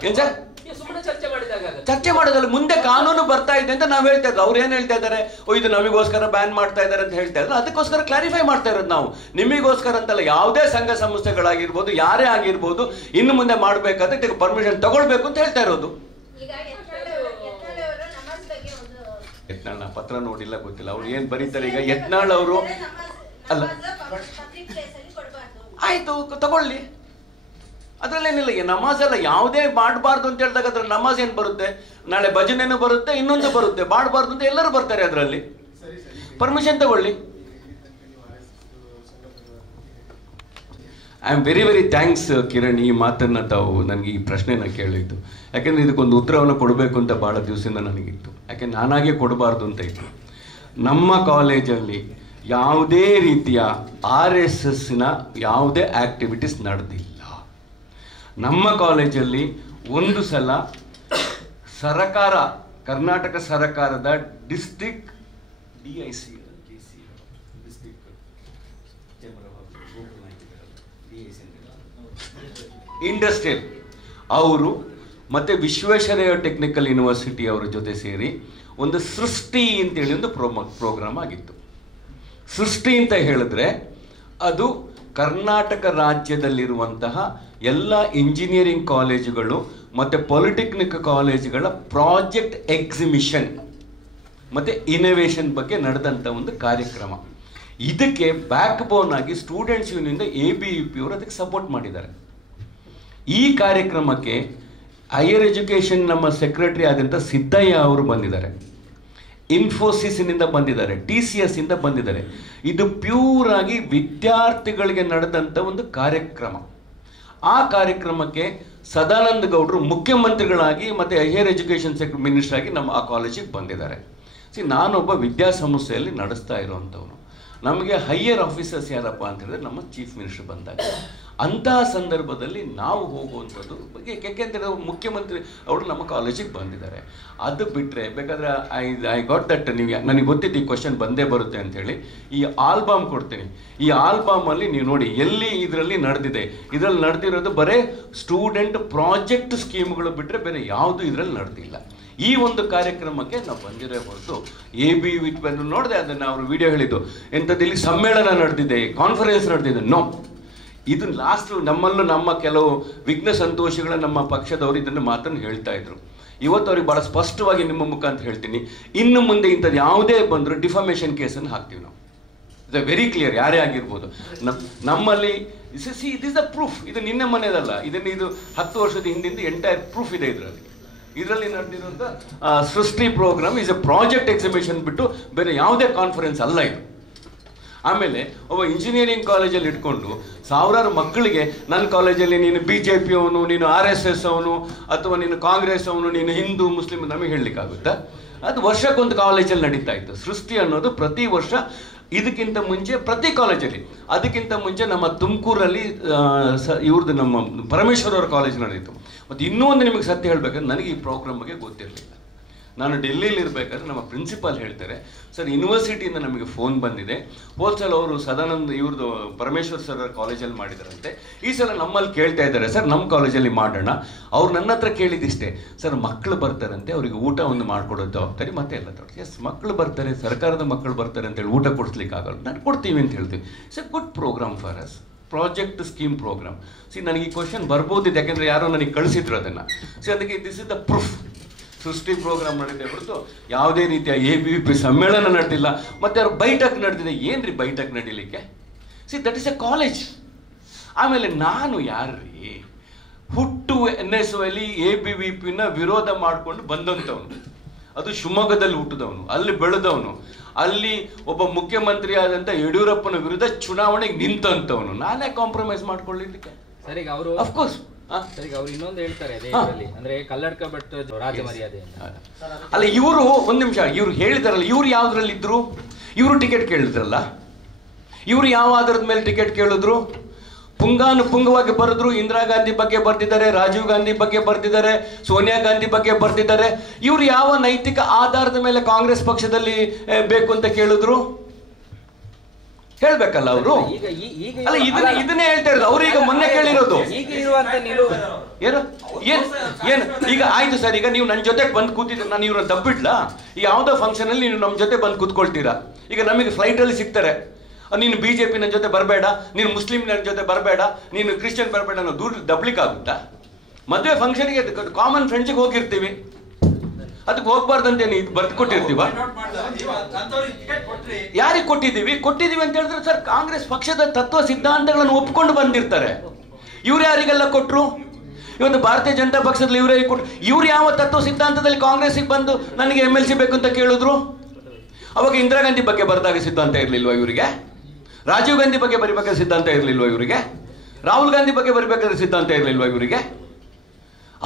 ಏನ್ ಸರ್? ಚರ್ಚೆ ಮಾಡೋದಲ್ಲ, ಮುಂದೆ ಕಾನೂನು ಬರ್ತಾ ಇದೆ ಅಂತ ನಾವು ಹೇಳ್ತಾ ಇದ್ವಿ. ಅವ್ರು ಏನ್ ಹೇಳ್ತಾ ಇದ್ದಾರೆ, ಇದು ನಮಗೋಸ್ಕರ ಬ್ಯಾನ್ ಮಾಡ್ತಾ ಇದ್ದಾರೆ ಅಂತ ಹೇಳ್ತಾ ಇದ್ದಾರೆ. ಅದಕ್ಕೋಸ್ಕರ ಕ್ಲಾರಿಫೈ ಮಾಡ್ತಾ ಇರೋದು ನಾವು. ನಿಮಗೋಸ್ಕರ ಅಂತಲ್ಲ, ಯಾವುದೇ ಸಂಘ ಸಂಸ್ಥೆಗಳಾಗಿರ್ಬೋದು, ಯಾರೇ ಆಗಿರ್ಬೋದು, ಇನ್ನು ಮುಂದೆ ಮಾಡ್ಬೇಕಾದ್ರೆ ಪರ್ಮಿಷನ್ ತಗೊಳ್ಬೇಕು ಅಂತ ಹೇಳ್ತಾ ಇರೋದು. ಯತ್ನಾಳ್ ನಾ ಪತ್ರ ನೋಡಿಲ್ಲ, ಗೊತ್ತಿಲ್ಲ ಅವ್ರು ಏನ್ ಬರೀತಾರೆ. ಈಗ ಯತ್ನಾಳ್ ಅವರು ಅಲ್ಲ, ಆಯ್ತು ತಗೊಳ್ಳಿ, ಅದ್ರಲ್ಲೇನಿಲ್ಲ. ನಮಾಜ್ ಅಲ್ಲ, ಯಾವುದೇ ಮಾಡಬಾರ್ದು ಅಂತ ಹೇಳಿದಾಗ ಅದ್ರ ನಮಾಜ್ ಏನ್ ಬರುತ್ತೆ? ನಾಳೆ ಭಜನೆನೂ ಬರುತ್ತೆ, ಇನ್ನೊಂದು ಬರುತ್ತೆ. ಮಾಡಬಾರ್ದು ಅಂತ ಎಲ್ಲರೂ ಬರ್ತಾರೆ ಅದರಲ್ಲಿ. ಪರ್ಮಿಷನ್ ತಗೊಳ್ಳಿ. I am very very thanks Kiran, ಈ ಮಾತನ್ನ ತಾವು ನನಗೆ ಈ ಪ್ರಶ್ನೆನ ಕೇಳಿದ್ದು. ಯಾಕೆಂದ್ರೆ ಇದಕ್ಕೊಂದು ಉತ್ತರವನ್ನು ಕೊಡಬೇಕು ಅಂತ ಬಹಳ ದಿವಸದಿಂದ ನನಗಿತ್ತು. ಯಾಕೆ ನಾನಾಗೆ ಕೊಡಬಾರ್ದು ಅಂತ ಇತ್ತು. ನಮ್ಮ ಕಾಲೇಜಲ್ಲಿ ಯಾವುದೇ ರೀತಿಯ RSSನ ಯಾವುದೇ ಆಕ್ಟಿವಿಟೀಸ್ ನಡೆದಿಲ್ಲ. ನಮ್ಮ ಕಾಲೇಜಲ್ಲಿ ಒಂದು ಸಲ ಸರಕಾರ, ಕರ್ನಾಟಕ ಸರ್ಕಾರದ ಡಿಸ್ಟ್ರಿಕ್ಟ್ DIC ಇಂಡಸ್ಟ್ರಿಯಲ್ ಅವರು ಮತ್ತೆ ವಿಶ್ವೇಶ್ವರಯ್ಯ ಟೆಕ್ನಿಕಲ್ ಯೂನಿವರ್ಸಿಟಿ ಅವರ ಜೊತೆ ಸೇರಿ ಒಂದು ಸೃಷ್ಟಿ ಅಂತೇಳಿ ಒಂದು ಪ್ರೋಗ್ರಾಮ್ ಆಗಿತ್ತು. ಸೃಷ್ಟಿ ಅಂತ ಹೇಳಿದ್ರೆ ಅದು ಕರ್ನಾಟಕ ರಾಜ್ಯದಲ್ಲಿರುವಂತಹ ಎಲ್ಲ ಇಂಜಿನಿಯರಿಂಗ್ ಕಾಲೇಜುಗಳು ಮತ್ತು ಪಾಲಿಟೆಕ್ನಿಕ್ ಕಾಲೇಜುಗಳ ಪ್ರಾಜೆಕ್ಟ್ ಎಕ್ಸಿಬಿಷನ್ ಮತ್ತು ಇನೋವೇಷನ್ ಬಗ್ಗೆ ನಡೆದಂಥ ಒಂದು ಕಾರ್ಯಕ್ರಮ. ಇದಕ್ಕೆ ಬ್ಯಾಕ್ ಬೋನ್ ಆಗಿ ಸ್ಟೂಡೆಂಟ್ಸ್ ಯೂನಿಯನ್ ABUP ಅವರು ಅದಕ್ಕೆ ಸಪೋರ್ಟ್ ಮಾಡಿದ್ದಾರೆ. ಈ ಕಾರ್ಯಕ್ರಮಕ್ಕೆ ಹೈಯರ್ ಎಜುಕೇಷನ್ ನಮ್ಮ ಸೆಕ್ರೆಟರಿ ಆದಂಥ ಸಿದ್ದಯ್ಯ ಅವರು ಬಂದಿದ್ದಾರೆ, ಇನ್ಫೋಸಿಸ್ನಿಂದ ಬಂದಿದ್ದಾರೆ, TCS ಇಂದ ಬಂದಿದ್ದಾರೆ. ಇದು ಪ್ಯೂರ್ ಆಗಿ ವಿದ್ಯಾರ್ಥಿಗಳಿಗೆ ನಡೆದಂಥ ಒಂದು ಕಾರ್ಯಕ್ರಮ. ಆ ಕಾರ್ಯಕ್ರಮಕ್ಕೆ ಸದಾನಂದ ಗೌಡರು ಮುಖ್ಯಮಂತ್ರಿಗಳಾಗಿ ಮತ್ತು ಹೈಯರ್ ಎಜುಕೇಷನ್ ಮಿನಿಸ್ಟರ್ ಆಗಿ ನಮ್ಮ ಆ ಕಾಲೇಜಿಗೆ ಬಂದಿದ್ದಾರೆ. ನಾನೊಬ್ಬ ವಿದ್ಯಾಸಂಸ್ಥೆಯಲ್ಲಿ ನಡೆಸ್ತಾ ಇರೋವಂಥವನು. ನಮಗೆ ಹೈಯರ್ ಆಫೀಸರ್ಸ್ ಯಾರಪ್ಪ ಅಂತ ಹೇಳಿದ್ರೆ ನಮ್ಮ ಚೀಫ್ ಮಿನಿಸ್ಟರ್ ಬಂದಾಗ, ಅಂತಹ ಸಂದರ್ಭದಲ್ಲಿ ನಾವು ಹೋಗುವಂಥದ್ದು ಬಗ್ಗೆ ಯಾಕೆಂದರೆ ಮುಖ್ಯಮಂತ್ರಿ ಅವರು ನಮ್ಮ ಕಾಲೇಜಿಗೆ ಬಂದಿದ್ದಾರೆ. ಅದು ಬಿಟ್ಟರೆ ಬೇಕಾದರೆ ಐ ಗಾಟ್ ದಟ್, ನೀವು ನನಗೆ ಗೊತ್ತಿತ್ತು ಈ ಕ್ವಶನ್ ಬಂದೇ ಬರುತ್ತೆ ಅಂಥೇಳಿ ಈ ಆಲ್ಬಮ್ ಕೊಡ್ತೀನಿ. ಈ ಆಲ್ಬಮಲ್ಲಿ ನೀವು ನೋಡಿ ಎಲ್ಲಿ ಇದರಲ್ಲಿ ನಡೆದಿದೆ. ಇದರಲ್ಲಿ ನಡೆದಿರೋದು ಬರೀ ಸ್ಟೂಡೆಂಟ್ ಪ್ರಾಜೆಕ್ಟ್ ಸ್ಕೀಮ್ಗಳು ಬಿಟ್ಟರೆ ಬೇರೆ ಯಾವುದು ಇದರಲ್ಲಿ ನಡೆದಿಲ್ಲ. ಈ ಒಂದು ಕಾರ್ಯಕ್ರಮಕ್ಕೆ ನಾವು ಬಂದಿರೋ ಹೊರತು ABVP ಬಂದು ನೋಡಿದೆ, ಅದನ್ನು ಅವರು ವಿಡಿಯೋ ಹೇಳಿದ್ದು ಎಂಥದ್ದು ಇಲ್ಲಿ ಸಮ್ಮೇಳನ ನಡೆದಿದೆ, ಕಾನ್ಫರೆನ್ಸ್ ನಡೆದಿದೆ. ನೋ, ಇದು ಲಾಸ್ಟ್ ನಮ್ಮಲ್ಲೂ ನಮ್ಮ ಕೆಲವು ವಿಘ್ನ ಸಂತೋಷಗಳ ನಮ್ಮ ಪಕ್ಷದವರು ಇದನ್ನು ಮಾತನ್ನು ಹೇಳ್ತಾ ಇದ್ರು. ಇವತ್ತು ಅವ್ರಿಗೆ ಭಾಳ ಸ್ಪಷ್ಟವಾಗಿ ನಿಮ್ಮ ಮುಖಾಂತರ ಹೇಳ್ತೀನಿ, ಇನ್ನು ಮುಂದೆ ಇಂಥದ್ದು ಯಾವುದೇ ಬಂದರೂ ಡಿಫಾಮೇಷನ್ ಕೇಸನ್ನು ಹಾಕ್ತೀವಿ ನಾವು. ಇಟ್ಸ್ ವೆರಿ ಕ್ಲಿಯರ್, ಯಾರೇ ಆಗಿರ್ಬೋದು. ನಮ್ಮಲ್ಲಿ ಇಟ್ ಇಸ್ ದ ಪ್ರೂಫ್. ಇದು ನಿನ್ನೆ ಮನೆಯದಲ್ಲ, ಇದು 10 ವರ್ಷದ ಹಿಂದಿಂದ ಎಂಟೈರ್ ಪ್ರೂಫ್ ಇದೆ ಇದರಲ್ಲಿ ನಡೆದಿರುವಂಥ Srishti programme is a project exhibition ಬಿಟ್ಟು ಬೇರೆ ಯಾವುದೇ ಕಾನ್ಫರೆನ್ಸ್ ಅಲ್ಲ ಇದು. ಆಮೇಲೆ ಒಬ್ಬ ಇಂಜಿನಿಯರಿಂಗ್ ಕಾಲೇಜಲ್ಲಿ ಇಟ್ಕೊಂಡು ಸಾವಿರಾರು ಮಕ್ಕಳಿಗೆ ನನ್ನ ಕಾಲೇಜಲ್ಲಿ ನೀನು BJP ಅವನು, ನೀನು RSS ಅವನು, ಅಥವಾ ನೀನು ಕಾಂಗ್ರೆಸ್ ಅವನು, ನೀನು ಹಿಂದೂ ಮುಸ್ಲಿಂ ನಮಗೆ ಹೇಳಲಿಕ್ಕಾಗುತ್ತಾ? ಅದು ವರ್ಷಕ್ಕೊಂದು ಕಾಲೇಜಲ್ಲಿ ನಡೀತಾ ಇತ್ತು. ಸೃಷ್ಟಿ ಅನ್ನೋದು ಪ್ರತಿ ವರ್ಷ. ಇದಕ್ಕಿಂತ ಮುಂಚೆ ಪ್ರತಿ ಕಾಲೇಜಲ್ಲಿ, ಅದಕ್ಕಿಂತ ಮುಂಚೆ ನಮ್ಮ ತುಮಕೂರಲ್ಲಿ ಇವ್ರದ್ದು ನಮ್ಮ ಪರಮೇಶ್ವರ್ ಅವರ ಕಾಲೇಜ್ ನಡೆಯಿತು. ಮತ್ತು ಇನ್ನೂ ಒಂದು ನಿಮಗೆ ಸತ್ಯ ಹೇಳಬೇಕಾದ್ರೆ ನನಗೆ ಈ ಪ್ರೋಗ್ರಾಮ್ ಬಗ್ಗೆ ಗೊತ್ತಿರಲಿಲ್ಲ. ನಾನು ಡೆಲ್ಲಿಯಲ್ಲಿ ಇರಬೇಕಾದ್ರೆ ನಮ್ಮ ಪ್ರಿನ್ಸಿಪಾಲ್ ಹೇಳ್ತಾರೆ, ಸರ್ ಯೂನಿವರ್ಸಿಟಿಯಿಂದ ನಮಗೆ ಫೋನ್ ಬಂದಿದೆ, ಹೋದ ಸಲ ಅವರು ಸದಾನಂದ ಇವ್ರದ್ದು ಪರಮೇಶ್ವರ್ ಸರ್ ಕಾಲೇಜಲ್ಲಿ ಮಾಡಿದಾರಂತೆ, ಈ ಸಲ ನಮ್ಮಲ್ಲಿ ಕೇಳ್ತಾ ಇದ್ದಾರೆ ಸರ್ ನಮ್ಮ ಕಾಲೇಜಲ್ಲಿ ಮಾಡೋಣ. ಅವ್ರು ನನ್ನ ಹತ್ರ ಕೇಳಿದಿಷ್ಟೇ, ಸರ್ ಮಕ್ಕಳು ಬರ್ತಾರಂತೆ, ಅವರಿಗೆ ಊಟ ಒಂದು ಮಾಡಿಕೊಡೋ ಜವಾಬ್ದಾರಿ ಮತ್ತೆ ಎಲ್ಲ ತೊಗೊಳ್ಳಿ. ಎಸ್, ಮಕ್ಕಳು ಬರ್ತಾರೆ, ಸರ್ಕಾರದ ಮಕ್ಕಳು ಬರ್ತಾರೆ ಅಂತೇಳಿ ಊಟ ಕೊಡಿಸ್ಲಿಕ್ಕೆ ಆಗಲ್ಲ, ನಾನು ಕೊಡ್ತೀವಿ ಅಂತ ಹೇಳ್ತೀವಿ. It's a good programme for us, project scheme programme. ನನಗೆ ಈ ಕ್ವಶನ್ ಬರ್ಬೋದಿತ್ತು, ಯಾಕೆಂದರೆ ಯಾರೋ ನನಗೆ ಕಳಿಸಿದ್ರು ಅದನ್ನು. ಅದಕ್ಕೆ ದಿಸ್ ಇಸ್ ದ ಪ್ರೂಫ್. ಸೃಷ್ಟಿ ಪ್ರೋಗ್ರಾಮ್ ನಡೆದಿದೆ ಹೊರತು ಯಾವುದೇ ರೀತಿಯ ABVP ಸಮ್ಮೇಳನ ನಡೆದಿಲ್ಲ. ಮತ್ತು ಅವ್ರು ಬೈಠಕ್ ನಡೆದಿದೆ. ಏನ್ರಿ ಬೈಠಕ್ ನಡೀಲಿಕ್ಕೆ? That is a college. ಆಮೇಲೆ ನಾನು ಯಾರ್ರೀ ಹುಟ್ಟು NSO ABVPನ ವಿರೋಧ ಮಾಡಿಕೊಂಡು ಬಂದಂಥವನು. ಅದು ಶಿವಮೊಗ್ಗದಲ್ಲಿ ಹುಟ್ಟಿದವನು, ಅಲ್ಲಿ ಬೆಳೆದವನು, ಅಲ್ಲಿ ಒಬ್ಬ ಮುಖ್ಯಮಂತ್ರಿ ಆದಂಥ ಯಡಿಯೂರಪ್ಪನ ವಿರುದ್ಧ ಚುನಾವಣೆಗೆ ನಿಂತಂಥವನು. ನಾನೇ ಕಾಂಪ್ರಮೈಸ್ ಮಾಡ್ಕೊಳ್ಳಿಕ್ಕೆ ಸರಿಗೆ ಅವರು ಅಫ್ಕೋರ್ಸ್. ಸರಿಗೆ ಅವ್ರು ಇನ್ನೊಂದು ಹೇಳ್ತಾರೆ ಅಂದ್ರೆ ಕಲ್ಲಡ್ಕ ಬಟ್ ರಾಜ ಮರ್ಯಾದೆ ಅಲ್ಲ. ಇವರು ಒಂದು ನಿಮಿಷ, ಇವ್ರು ಹೇಳಿದಾರಲ್ಲ, ಇವ್ರು ಯಾವ್ದ್ರಲ್ಲಿ ಇದ್ರು? ಇವರು ಟಿಕೆಟ್ ಕೇಳಿದ್ರಲ್ಲ, ಇವರು ಯಾವ ಆಧಾರದ ಮೇಲೆ ಟಿಕೆಟ್ ಕೇಳಿದ್ರು? ಪುಂಗವಾಗಿ ಬರೆದ್ರು. ಇಂದಿರಾ ಗಾಂಧಿ ಬಗ್ಗೆ ಬರ್ತಿದ್ದಾರೆ, ರಾಜೀವ್ ಗಾಂಧಿ ಬಗ್ಗೆ ಬರ್ತಿದ್ದಾರೆ, ಸೋನಿಯಾ ಗಾಂಧಿ ಬಗ್ಗೆ ಬರ್ತಿದ್ದಾರೆ. ಇವ್ರು ಯಾವ ನೈತಿಕ ಆಧಾರದ ಮೇಲೆ ಕಾಂಗ್ರೆಸ್ ಪಕ್ಷದಲ್ಲಿ ಬೇಕು ಅಂತ ಕೇಳಿದ್ರು? ಹೇಳ್ಬೇಕಲ್ಲ ಅವರು. ಅಲ್ಲ, ಇದನ್ನೇ ಹೇಳ್ತಾ ಇರೋದು. ಅವ್ರು ಈಗ ಮೊನ್ನೆ ಕೇಳಿರೋದು ಏನು ಈಗ ಆಯ್ತು ಸರ್, ಈಗ ನೀವು ನನ್ನ ಜೊತೆಗೆ ಬಂದು ಕೂತಿದ್ರೆ ನಾನು ಇವ್ರನ್ನ ತಬ್ಬಿಡ್ಲಾ? ಯಾವುದೋ ಫಂಕ್ಷನ್ ಅಲ್ಲಿ ನೀವು ನಮ್ಮ ಜೊತೆ ಬಂದು ಕೂತ್ಕೊಳ್ತೀರಾ. ಈಗ ನಮಗೆ ಫ್ಲೈಟಲ್ಲಿ ಸಿಗ್ತಾರೆ, ನೀನು BJP ನನ್ನ ಜೊತೆ ಬರಬೇಡ, ನೀನು ಮುಸ್ಲಿಂ ನನ್ನ ಜೊತೆ ಬರಬೇಡ, ನೀನು ಕ್ರಿಶ್ಚಿಯನ್ ಬರಬೇಡ ಅನ್ನೋ ದೂರ ದಬ್ಲಿಕ್ಕಾಗುತ್ತಾ? ಮದುವೆ ಫಂಕ್ಷನ್ಗೆ ಕಾಮನ್ ಫ್ರೆಂಡ್ಸಿಗೆ ಹೋಗಿರ್ತೀವಿ, ಅದಕ್ಕೆ ಹೋಗ್ಬಾರ್ದಂತೆ ಇದು ಬರ್ದು ಕೊಟ್ಟಿರ್ತೀವ. ಯಾರಿಗೆ ಕೊಟ್ಟಿದ್ದೀವಿ ಅಂತ ಹೇಳಿದ್ರೆ ಸರ್ ಕಾಂಗ್ರೆಸ್ ಪಕ್ಷದ ತತ್ವ ಸಿದ್ಧಾಂತಗಳನ್ನು ಒಪ್ಕೊಂಡು ಬಂದಿರ್ತಾರೆ. ಇವ್ರು ಯಾರಿಗೆಲ್ಲ ಕೊಟ್ಟರು? ಇವತ್ತು ಭಾರತೀಯ ಜನತಾ ಪಕ್ಷದಲ್ಲಿ ಇವರೇ ಕೊಟ್ಟು, ಇವ್ರು ಯಾವ ತತ್ವ ಸಿದ್ಧಾಂತದಲ್ಲಿ ಕಾಂಗ್ರೆಸ್ಗೆ ಬಂದು ನನಗೆ MLC ಬೇಕು ಅಂತ ಕೇಳಿದ್ರು? ಅವಾಗ ಇಂದಿರಾ ಗಾಂಧಿ ಬಗ್ಗೆ ಬರೆದಾಗ ಸಿದ್ಧಾಂತ ಇರಲಿಲ್ವಾ ಇವರಿಗೆ? ರಾಜೀವ್ ಗಾಂಧಿ ಬಗ್ಗೆ ಬರಿಬೇಕಾದ್ರೆ ಸಿದ್ಧಾಂತ ಇರಲಿಲ್ವಾ ಇವರಿಗೆ? ರಾಹುಲ್ ಗಾಂಧಿ ಬಗ್ಗೆ ಬರಿಬೇಕಾದ್ರೆ ಸಿದ್ಧಾಂತ ಇರಲಿಲ್ವಾ ಇವರಿಗೆ?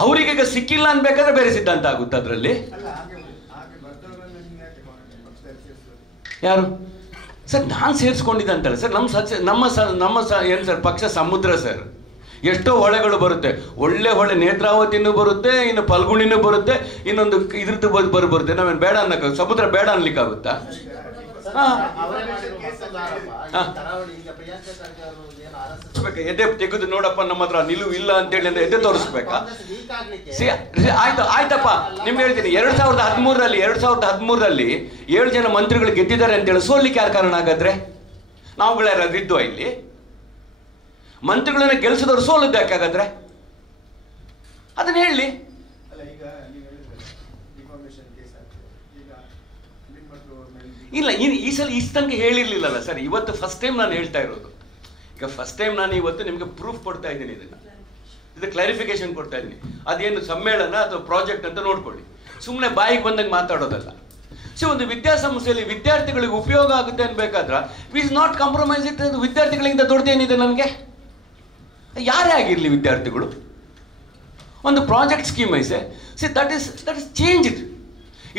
ಅವರಿಗೆ ಈಗ ಸಿಕ್ಕಿಲ್ಲ ಅನ್ಬೇಕಾದ್ರೆ ಬೇರೆ ಸಿದ್ಧಾಂತ ಆಗುತ್ತೆ ಅದರಲ್ಲಿ. ಯಾರು ಸರ್? ನಾನು ಸೇರಿಸ್ಕೊಂಡಿದ್ದೆ ಅಂತಲ್ಲ ಸರ್. ನಮ್ಮ ಏನು ಸರ್, ಪಕ್ಷ ಸಮುದ್ರ ಸರ್. ಎಷ್ಟೋ ಹೊಳೆಗಳು ಬರುತ್ತೆ, ಒಳ್ಳೆ ಹೊಳೆ ನೇತ್ರಾವತಿನೂ ಬರುತ್ತೆ, ಇನ್ನು ಫಲ್ಗುಣಿನೂ ಬರುತ್ತೆ, ಇನ್ನೊಂದು ಇದ್ರದ್ದು ಬರುತ್ತೆ. ನಾವೇನು ಬೇಡ ಅನ್ನಕ್ಕೆ, ಸಮುದ್ರ ಬೇಡ ಅನ್ಲಿಕ್ಕಾಗುತ್ತಾ? ಎದೆ ತೆಗೆದು ನೋಡಪ್ಪ ನಮ್ಮ ಹತ್ರ ನಿಲುವು ಇಲ್ಲ ಅಂತೇಳಿ ಅಂದ್ರೆ ಎದೆ ತೋರಿಸ್ಬೇಕಾ? ಆಯ್ತಪ್ಪ, ನಿಮ್ಗೆ ಹೇಳ್ತೀನಿ, 2013ರಲ್ಲಿ 7 ಜನ ಮಂತ್ರಿಗಳು ಗೆದ್ದಿದ್ದಾರೆ ಅಂತೇಳಿ ಸೋಲಿಕ್ಕೆ ಯಾರು ಕಾರಣ? ಹಾಗಾದ್ರೆ ನಾವುಗಳ್ಯಾರು ಇದ್ವಾ ಇಲ್ಲಿ? ಮಂತ್ರಿಗಳನ್ನ ಗೆಲ್ಸಿದವ್ರು ಸೋಲದ್ದು ಯಾಕಾಗಾದ್ರೆ? ಅದನ್ನ ಹೇಳಿ. ಇಲ್ಲ, ಈ ಸಲ ಇಷ್ಟ ತನಕ ಹೇಳಿರ್ಲಿಲ್ಲಲ್ಲ ಸರ್. ಇವತ್ತು ಫಸ್ಟ್ ಟೈಮ್ ನಾನು ಹೇಳ್ತಾ ಇರೋದು. ಈಗ ಫಸ್ಟ್ ಟೈಮ್ ನಾನು ಇವತ್ತು ನಿಮಗೆ ಪ್ರೂಫ್ ಕೊಡ್ತಾ ಇದ್ದೀನಿ, ಇದು ಕ್ಲಾರಿಫಿಕೇಶನ್ ಕೊಡ್ತಾ ಇದ್ದೀನಿ. ಅದೇನು ಸಮ್ಮೇಳನ ಅಥವಾ ಪ್ರಾಜೆಕ್ಟ್ ಅಂತ ನೋಡ್ಕೊಳ್ಳಿ, ಸುಮ್ಮನೆ ಬಾಯಿಗೆ ಬಂದಂಗೆ ಮಾತಾಡೋದಲ್ಲ. ಒಂದು ವಿದ್ಯಾಸಂಸ್ಥೆಯಲ್ಲಿ ವಿದ್ಯಾರ್ಥಿಗಳಿಗೆ ಉಪಯೋಗ ಆಗುತ್ತೆ ಅನ್ಬೇಕಾದ್ರೆ we is not compromise it. ವಿದ್ಯಾರ್ಥಿಗಳಿಂದ ದೊಡ್ಡದೇನಿದೆ ನನಗೆ? ಯಾರೇ ಆಗಿರಲಿ ವಿದ್ಯಾರ್ಥಿಗಳು, ಒಂದು ಪ್ರಾಜೆಕ್ಟ್ ಸ್ಕೀಮ್ ಐಸೆ ಸಿ ದಟ್ ಇಸ್ ಚೇಂಜ್ಡ್.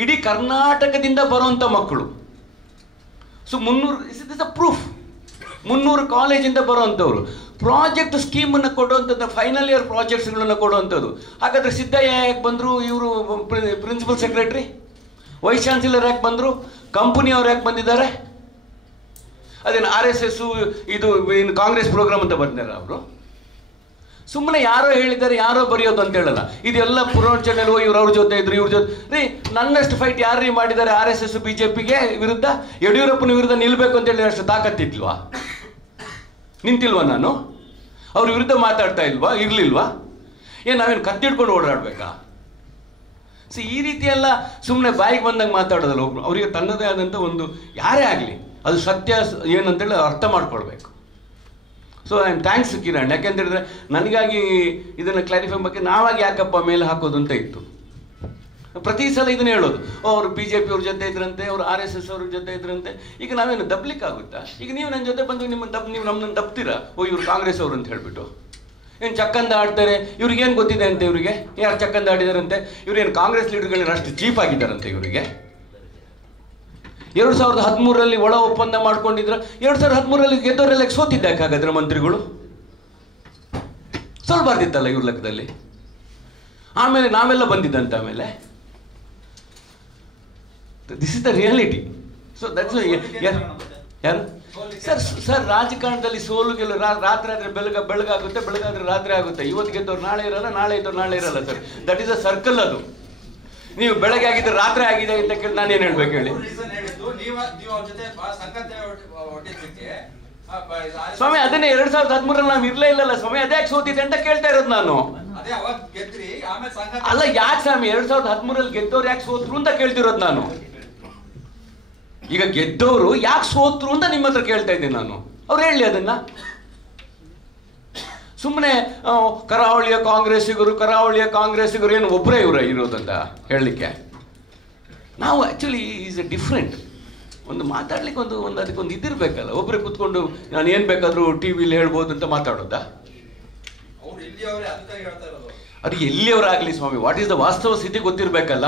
ಇಡೀ ಕರ್ನಾಟಕದಿಂದ ಬರುವಂಥ ಮಕ್ಕಳು. So 300 is a proof. 300 ಕಾಲೇಜಿಂದ ಬರುವಂಥವ್ರು ಪ್ರಾಜೆಕ್ಟ್ ಸ್ಕೀಮನ್ನು ಕೊಡುವಂಥದ್ದು, ಫೈನಲ್ ಇಯರ್ ಪ್ರಾಜೆಕ್ಟ್ಸ್ಗಳನ್ನು ಕೊಡುವಂಥದ್ದು. ಹಾಗಾದರೆ ಸಿದ್ದಯ್ಯ ಯಾಕೆ ಬಂದರು, ಇವರು ಪ್ರಿನ್ಸಿಪಲ್ ಸೆಕ್ರೆಟ್ರಿ, ವೈಸ್ ಚಾನ್ಸಲರ್ ಯಾಕೆ ಬಂದರು, ಕಂಪನಿಯವ್ರು ಯಾಕೆ ಬಂದಿದ್ದಾರೆ? ಅದೇನು RSS ಇದು ಇನ್ನು ಕಾಂಗ್ರೆಸ್ ಪ್ರೋಗ್ರಾಮ್ ಅಂತ ಬಂದಿದ್ದಾರೆ ಅವರು? ಸುಮ್ಮನೆ ಯಾರೋ ಹೇಳಿದ್ದಾರೆ, ಯಾರೋ ಬರೆಯೋದು ಅಂತ ಹೇಳಲ್ಲ. ಇದೆಲ್ಲ ಪುರಾಣಚನೆಯಲ್ಲೋ ಇವ್ರು ಅವ್ರ ಜೊತೆ ಇದ್ರು, ಇವ್ರ ಜೊತೆ ರೀ. ನನ್ನಷ್ಟು ಫೈಟ್ ಯಾರು ಮಾಡಿದ್ದಾರೆ RSS BJPಗೆ ವಿರುದ್ಧ? ಯಡಿಯೂರಪ್ಪನ ವಿರುದ್ಧ ನಿಲ್ಲಬೇಕು ಅಂತ ಹೇಳಿ ಅಷ್ಟು ತಾಕತ್ತಿಲ್ವಾ? ನಿಂತಿಲ್ವಾ ನಾನು? ಅವ್ರ ವಿರುದ್ಧ ಮಾತಾಡ್ತಾ ಇರಲಿಲ್ವಾ? ಏನು ನಾವೇನು ಕತ್ತಿಡ್ಕೊಂಡು ಓಡಾಡಬೇಕಾ? ಈ ರೀತಿ ಎಲ್ಲ ಸುಮ್ಮನೆ ಬಾಯಿಗೆ ಬಂದಂಗೆ ಮಾತಾಡೋದಲ್ಲ. ಒಬ್ರು ಅವರಿಗೆ ತನ್ನದೇ ಆದಂಥ ಒಂದು, ಯಾರೇ ಆಗಲಿ ಅದು ಸತ್ಯ ಏನಂತೇಳಿ ಅರ್ಥ ಮಾಡ್ಕೊಳ್ಬೇಕು. So I am thanks Kiran, ಯಾಕೆಂತ ಹೇಳಿದ್ರೆ ನನಗಾಗಿ ಇದನ್ನು ಕ್ಲಾರಿಫೈ ಬಗ್ಗೆ ನಾವಾಗಿ ಯಾಕಪ್ಪ ಮೇಲೆ ಹಾಕೋದು ಅಂತ ಇತ್ತು. ಪ್ರತಿ ಸಲ ಇದನ್ನ ಹೇಳೋದು, ಅವರು BJP ಅವ್ರ ಜೊತೆ ಇದ್ರಂತೆ, ಅವರು RSS ಅವ್ರ ಜೊತೆ ಇದ್ರಂತೆ. ಈಗ ನಾವೇನು ದಬ್ಲಿಕ್ಕಾಗುತ್ತಾ? ಈಗ ನೀವು ನನ್ನ ಜೊತೆ ಬಂದು ನೀವು ನಮ್ಮನ್ನು ದಬ್ತೀರಾ, ಇವ್ರು ಕಾಂಗ್ರೆಸ್ ಅವರು ಅಂತ ಹೇಳ್ಬಿಟ್ಟು. ಏನು ಚಕ್ಕಂದ ಆಡ್ತಾರೆ, ಇವ್ರಿಗೇನು ಗೊತ್ತಿದೆ ಅಂತ? ಇವರಿಗೆ ಯಾರು ಚಕ್ಕಂದ ಆಡಿದಾರಂತೆ? ಇವ್ರೇನು ಕಾಂಗ್ರೆಸ್ ಲೀಡರ್ಗಳನ್ನ ಅಷ್ಟು ಚೀಪ್ ಆಗಿದ್ದಾರಂತೆ ಇವರಿಗೆ? 2013ರಲ್ಲಿ ಒಳ ಒಪ್ಪಂದ ಮಾಡ್ಕೊಂಡಿದ್ರ. 2013ರಲ್ಲಿ ಗೆದ್ದವರೆಲ್ಲ ಸೋತಿದ್ದ ಹಾಗಾದ್ರೆ ಮಂತ್ರಿಗಳು ಸೋಲ್ಬಾರ್ದಿತ್ತಲ್ಲ ಇವ್ರ ಲೆಕ್ಕದಲ್ಲಿ? ಆಮೇಲೆ ನಾವೆಲ್ಲ ಬಂದಿದ್ದಂತ ಆಮೇಲೆ this is the reality. So that's ಯಾರು ಸರ್ ರಾಜಕಾರಣದಲ್ಲಿ ಸೋಲು ಗೆಲ್ಲ ರಾತ್ರಿ ಆದ್ರೆ ಬೆಳಗಾಗುತ್ತೆ, ಬೆಳಗಾದ್ರೆ ರಾತ್ರಿ ಆಗುತ್ತೆ. ಇವತ್ತು ಗೆದ್ದವ್ರು ನಾಳೆ ಇರಲ್ಲ, ನಾಳೆ ಇದ್ದವ್ರು ನಾಳೆ ಇರಲ್ಲ sir. That is a circle. ಅದು ನೀವು ಬೆಳಗ್ಗೆ ಆಗಿದ್ರೆ ರಾತ್ರಿ ಆಗಿದೆ ಅಂತ ಕೇಳಿ ನಾನೇನು ಹೇಳ್ಬೇಕು ಹೇಳಿ? ಸ್ವಾಮಿ ಅದನ್ನೇ 2013ರಲ್ಲಿ ನಾವು ಇರ್ಲೇ ಇಲ್ಲಲ್ಲ ಸ್ವಾಮಿ, ಅದ್ಯಾಕೆ ಸೋತಿದೆ ಅಂತ ಕೇಳ್ತಾ ಇರೋದು ನಾನು. ಅಲ್ಲ ಯಾಕೆ ಸ್ವಾಮಿ 2013ರಲ್ಲಿ ಗೆದ್ದವ್ರು ಯಾಕೆ ಸೋತ್ರು ಅಂತ ಕೇಳ್ತಿರೋದು ನಾನು. ಈಗ ಗೆದ್ದವರು ಯಾಕೆ ಸೋತ್ರು ಅಂತ ನಿಮ್ಮ ಹತ್ರ ಕೇಳ್ತಾ ಇದ್ದೀನಿ ನಾನು. ಅವ್ರು ಹೇಳಿ ಅದನ್ನ. ಸುಮ್ಮನೆ ಕರಾವಳಿಯ ಕಾಂಗ್ರೆಸ್ಸಿಗರು ಏನು ಒಬ್ಬರೇ ಇರೋದಂತ ಹೇಳಲಿಕ್ಕೆ. ನಾವು ಆ್ಯಕ್ಚುಲಿ ಈಸ್ ಎ ಡಿಫ್ರೆಂಟ್. ಒಂದು ಮಾತಾಡ್ಲಿಕ್ಕೆ ಒಂದು ಅದಕ್ಕೊಂದು ಇದಿರಬೇಕಲ್ಲ. ಒಬ್ಬರೇ ಕೂತ್ಕೊಂಡು ನಾನು ಏನು ಬೇಕಾದರೂ TV ಹೇಳ್ಬೋದು ಅಂತ ಮಾತಾಡೋದಾ? ಅದು ಎಲ್ಲಿಯವರಾಗಲಿ ಸ್ವಾಮಿ, ವಾಟ್ ಈಸ್ ದ ವಾಸ್ತವ ಸ್ಥಿತಿ ಗೊತ್ತಿರಬೇಕಲ್ಲ.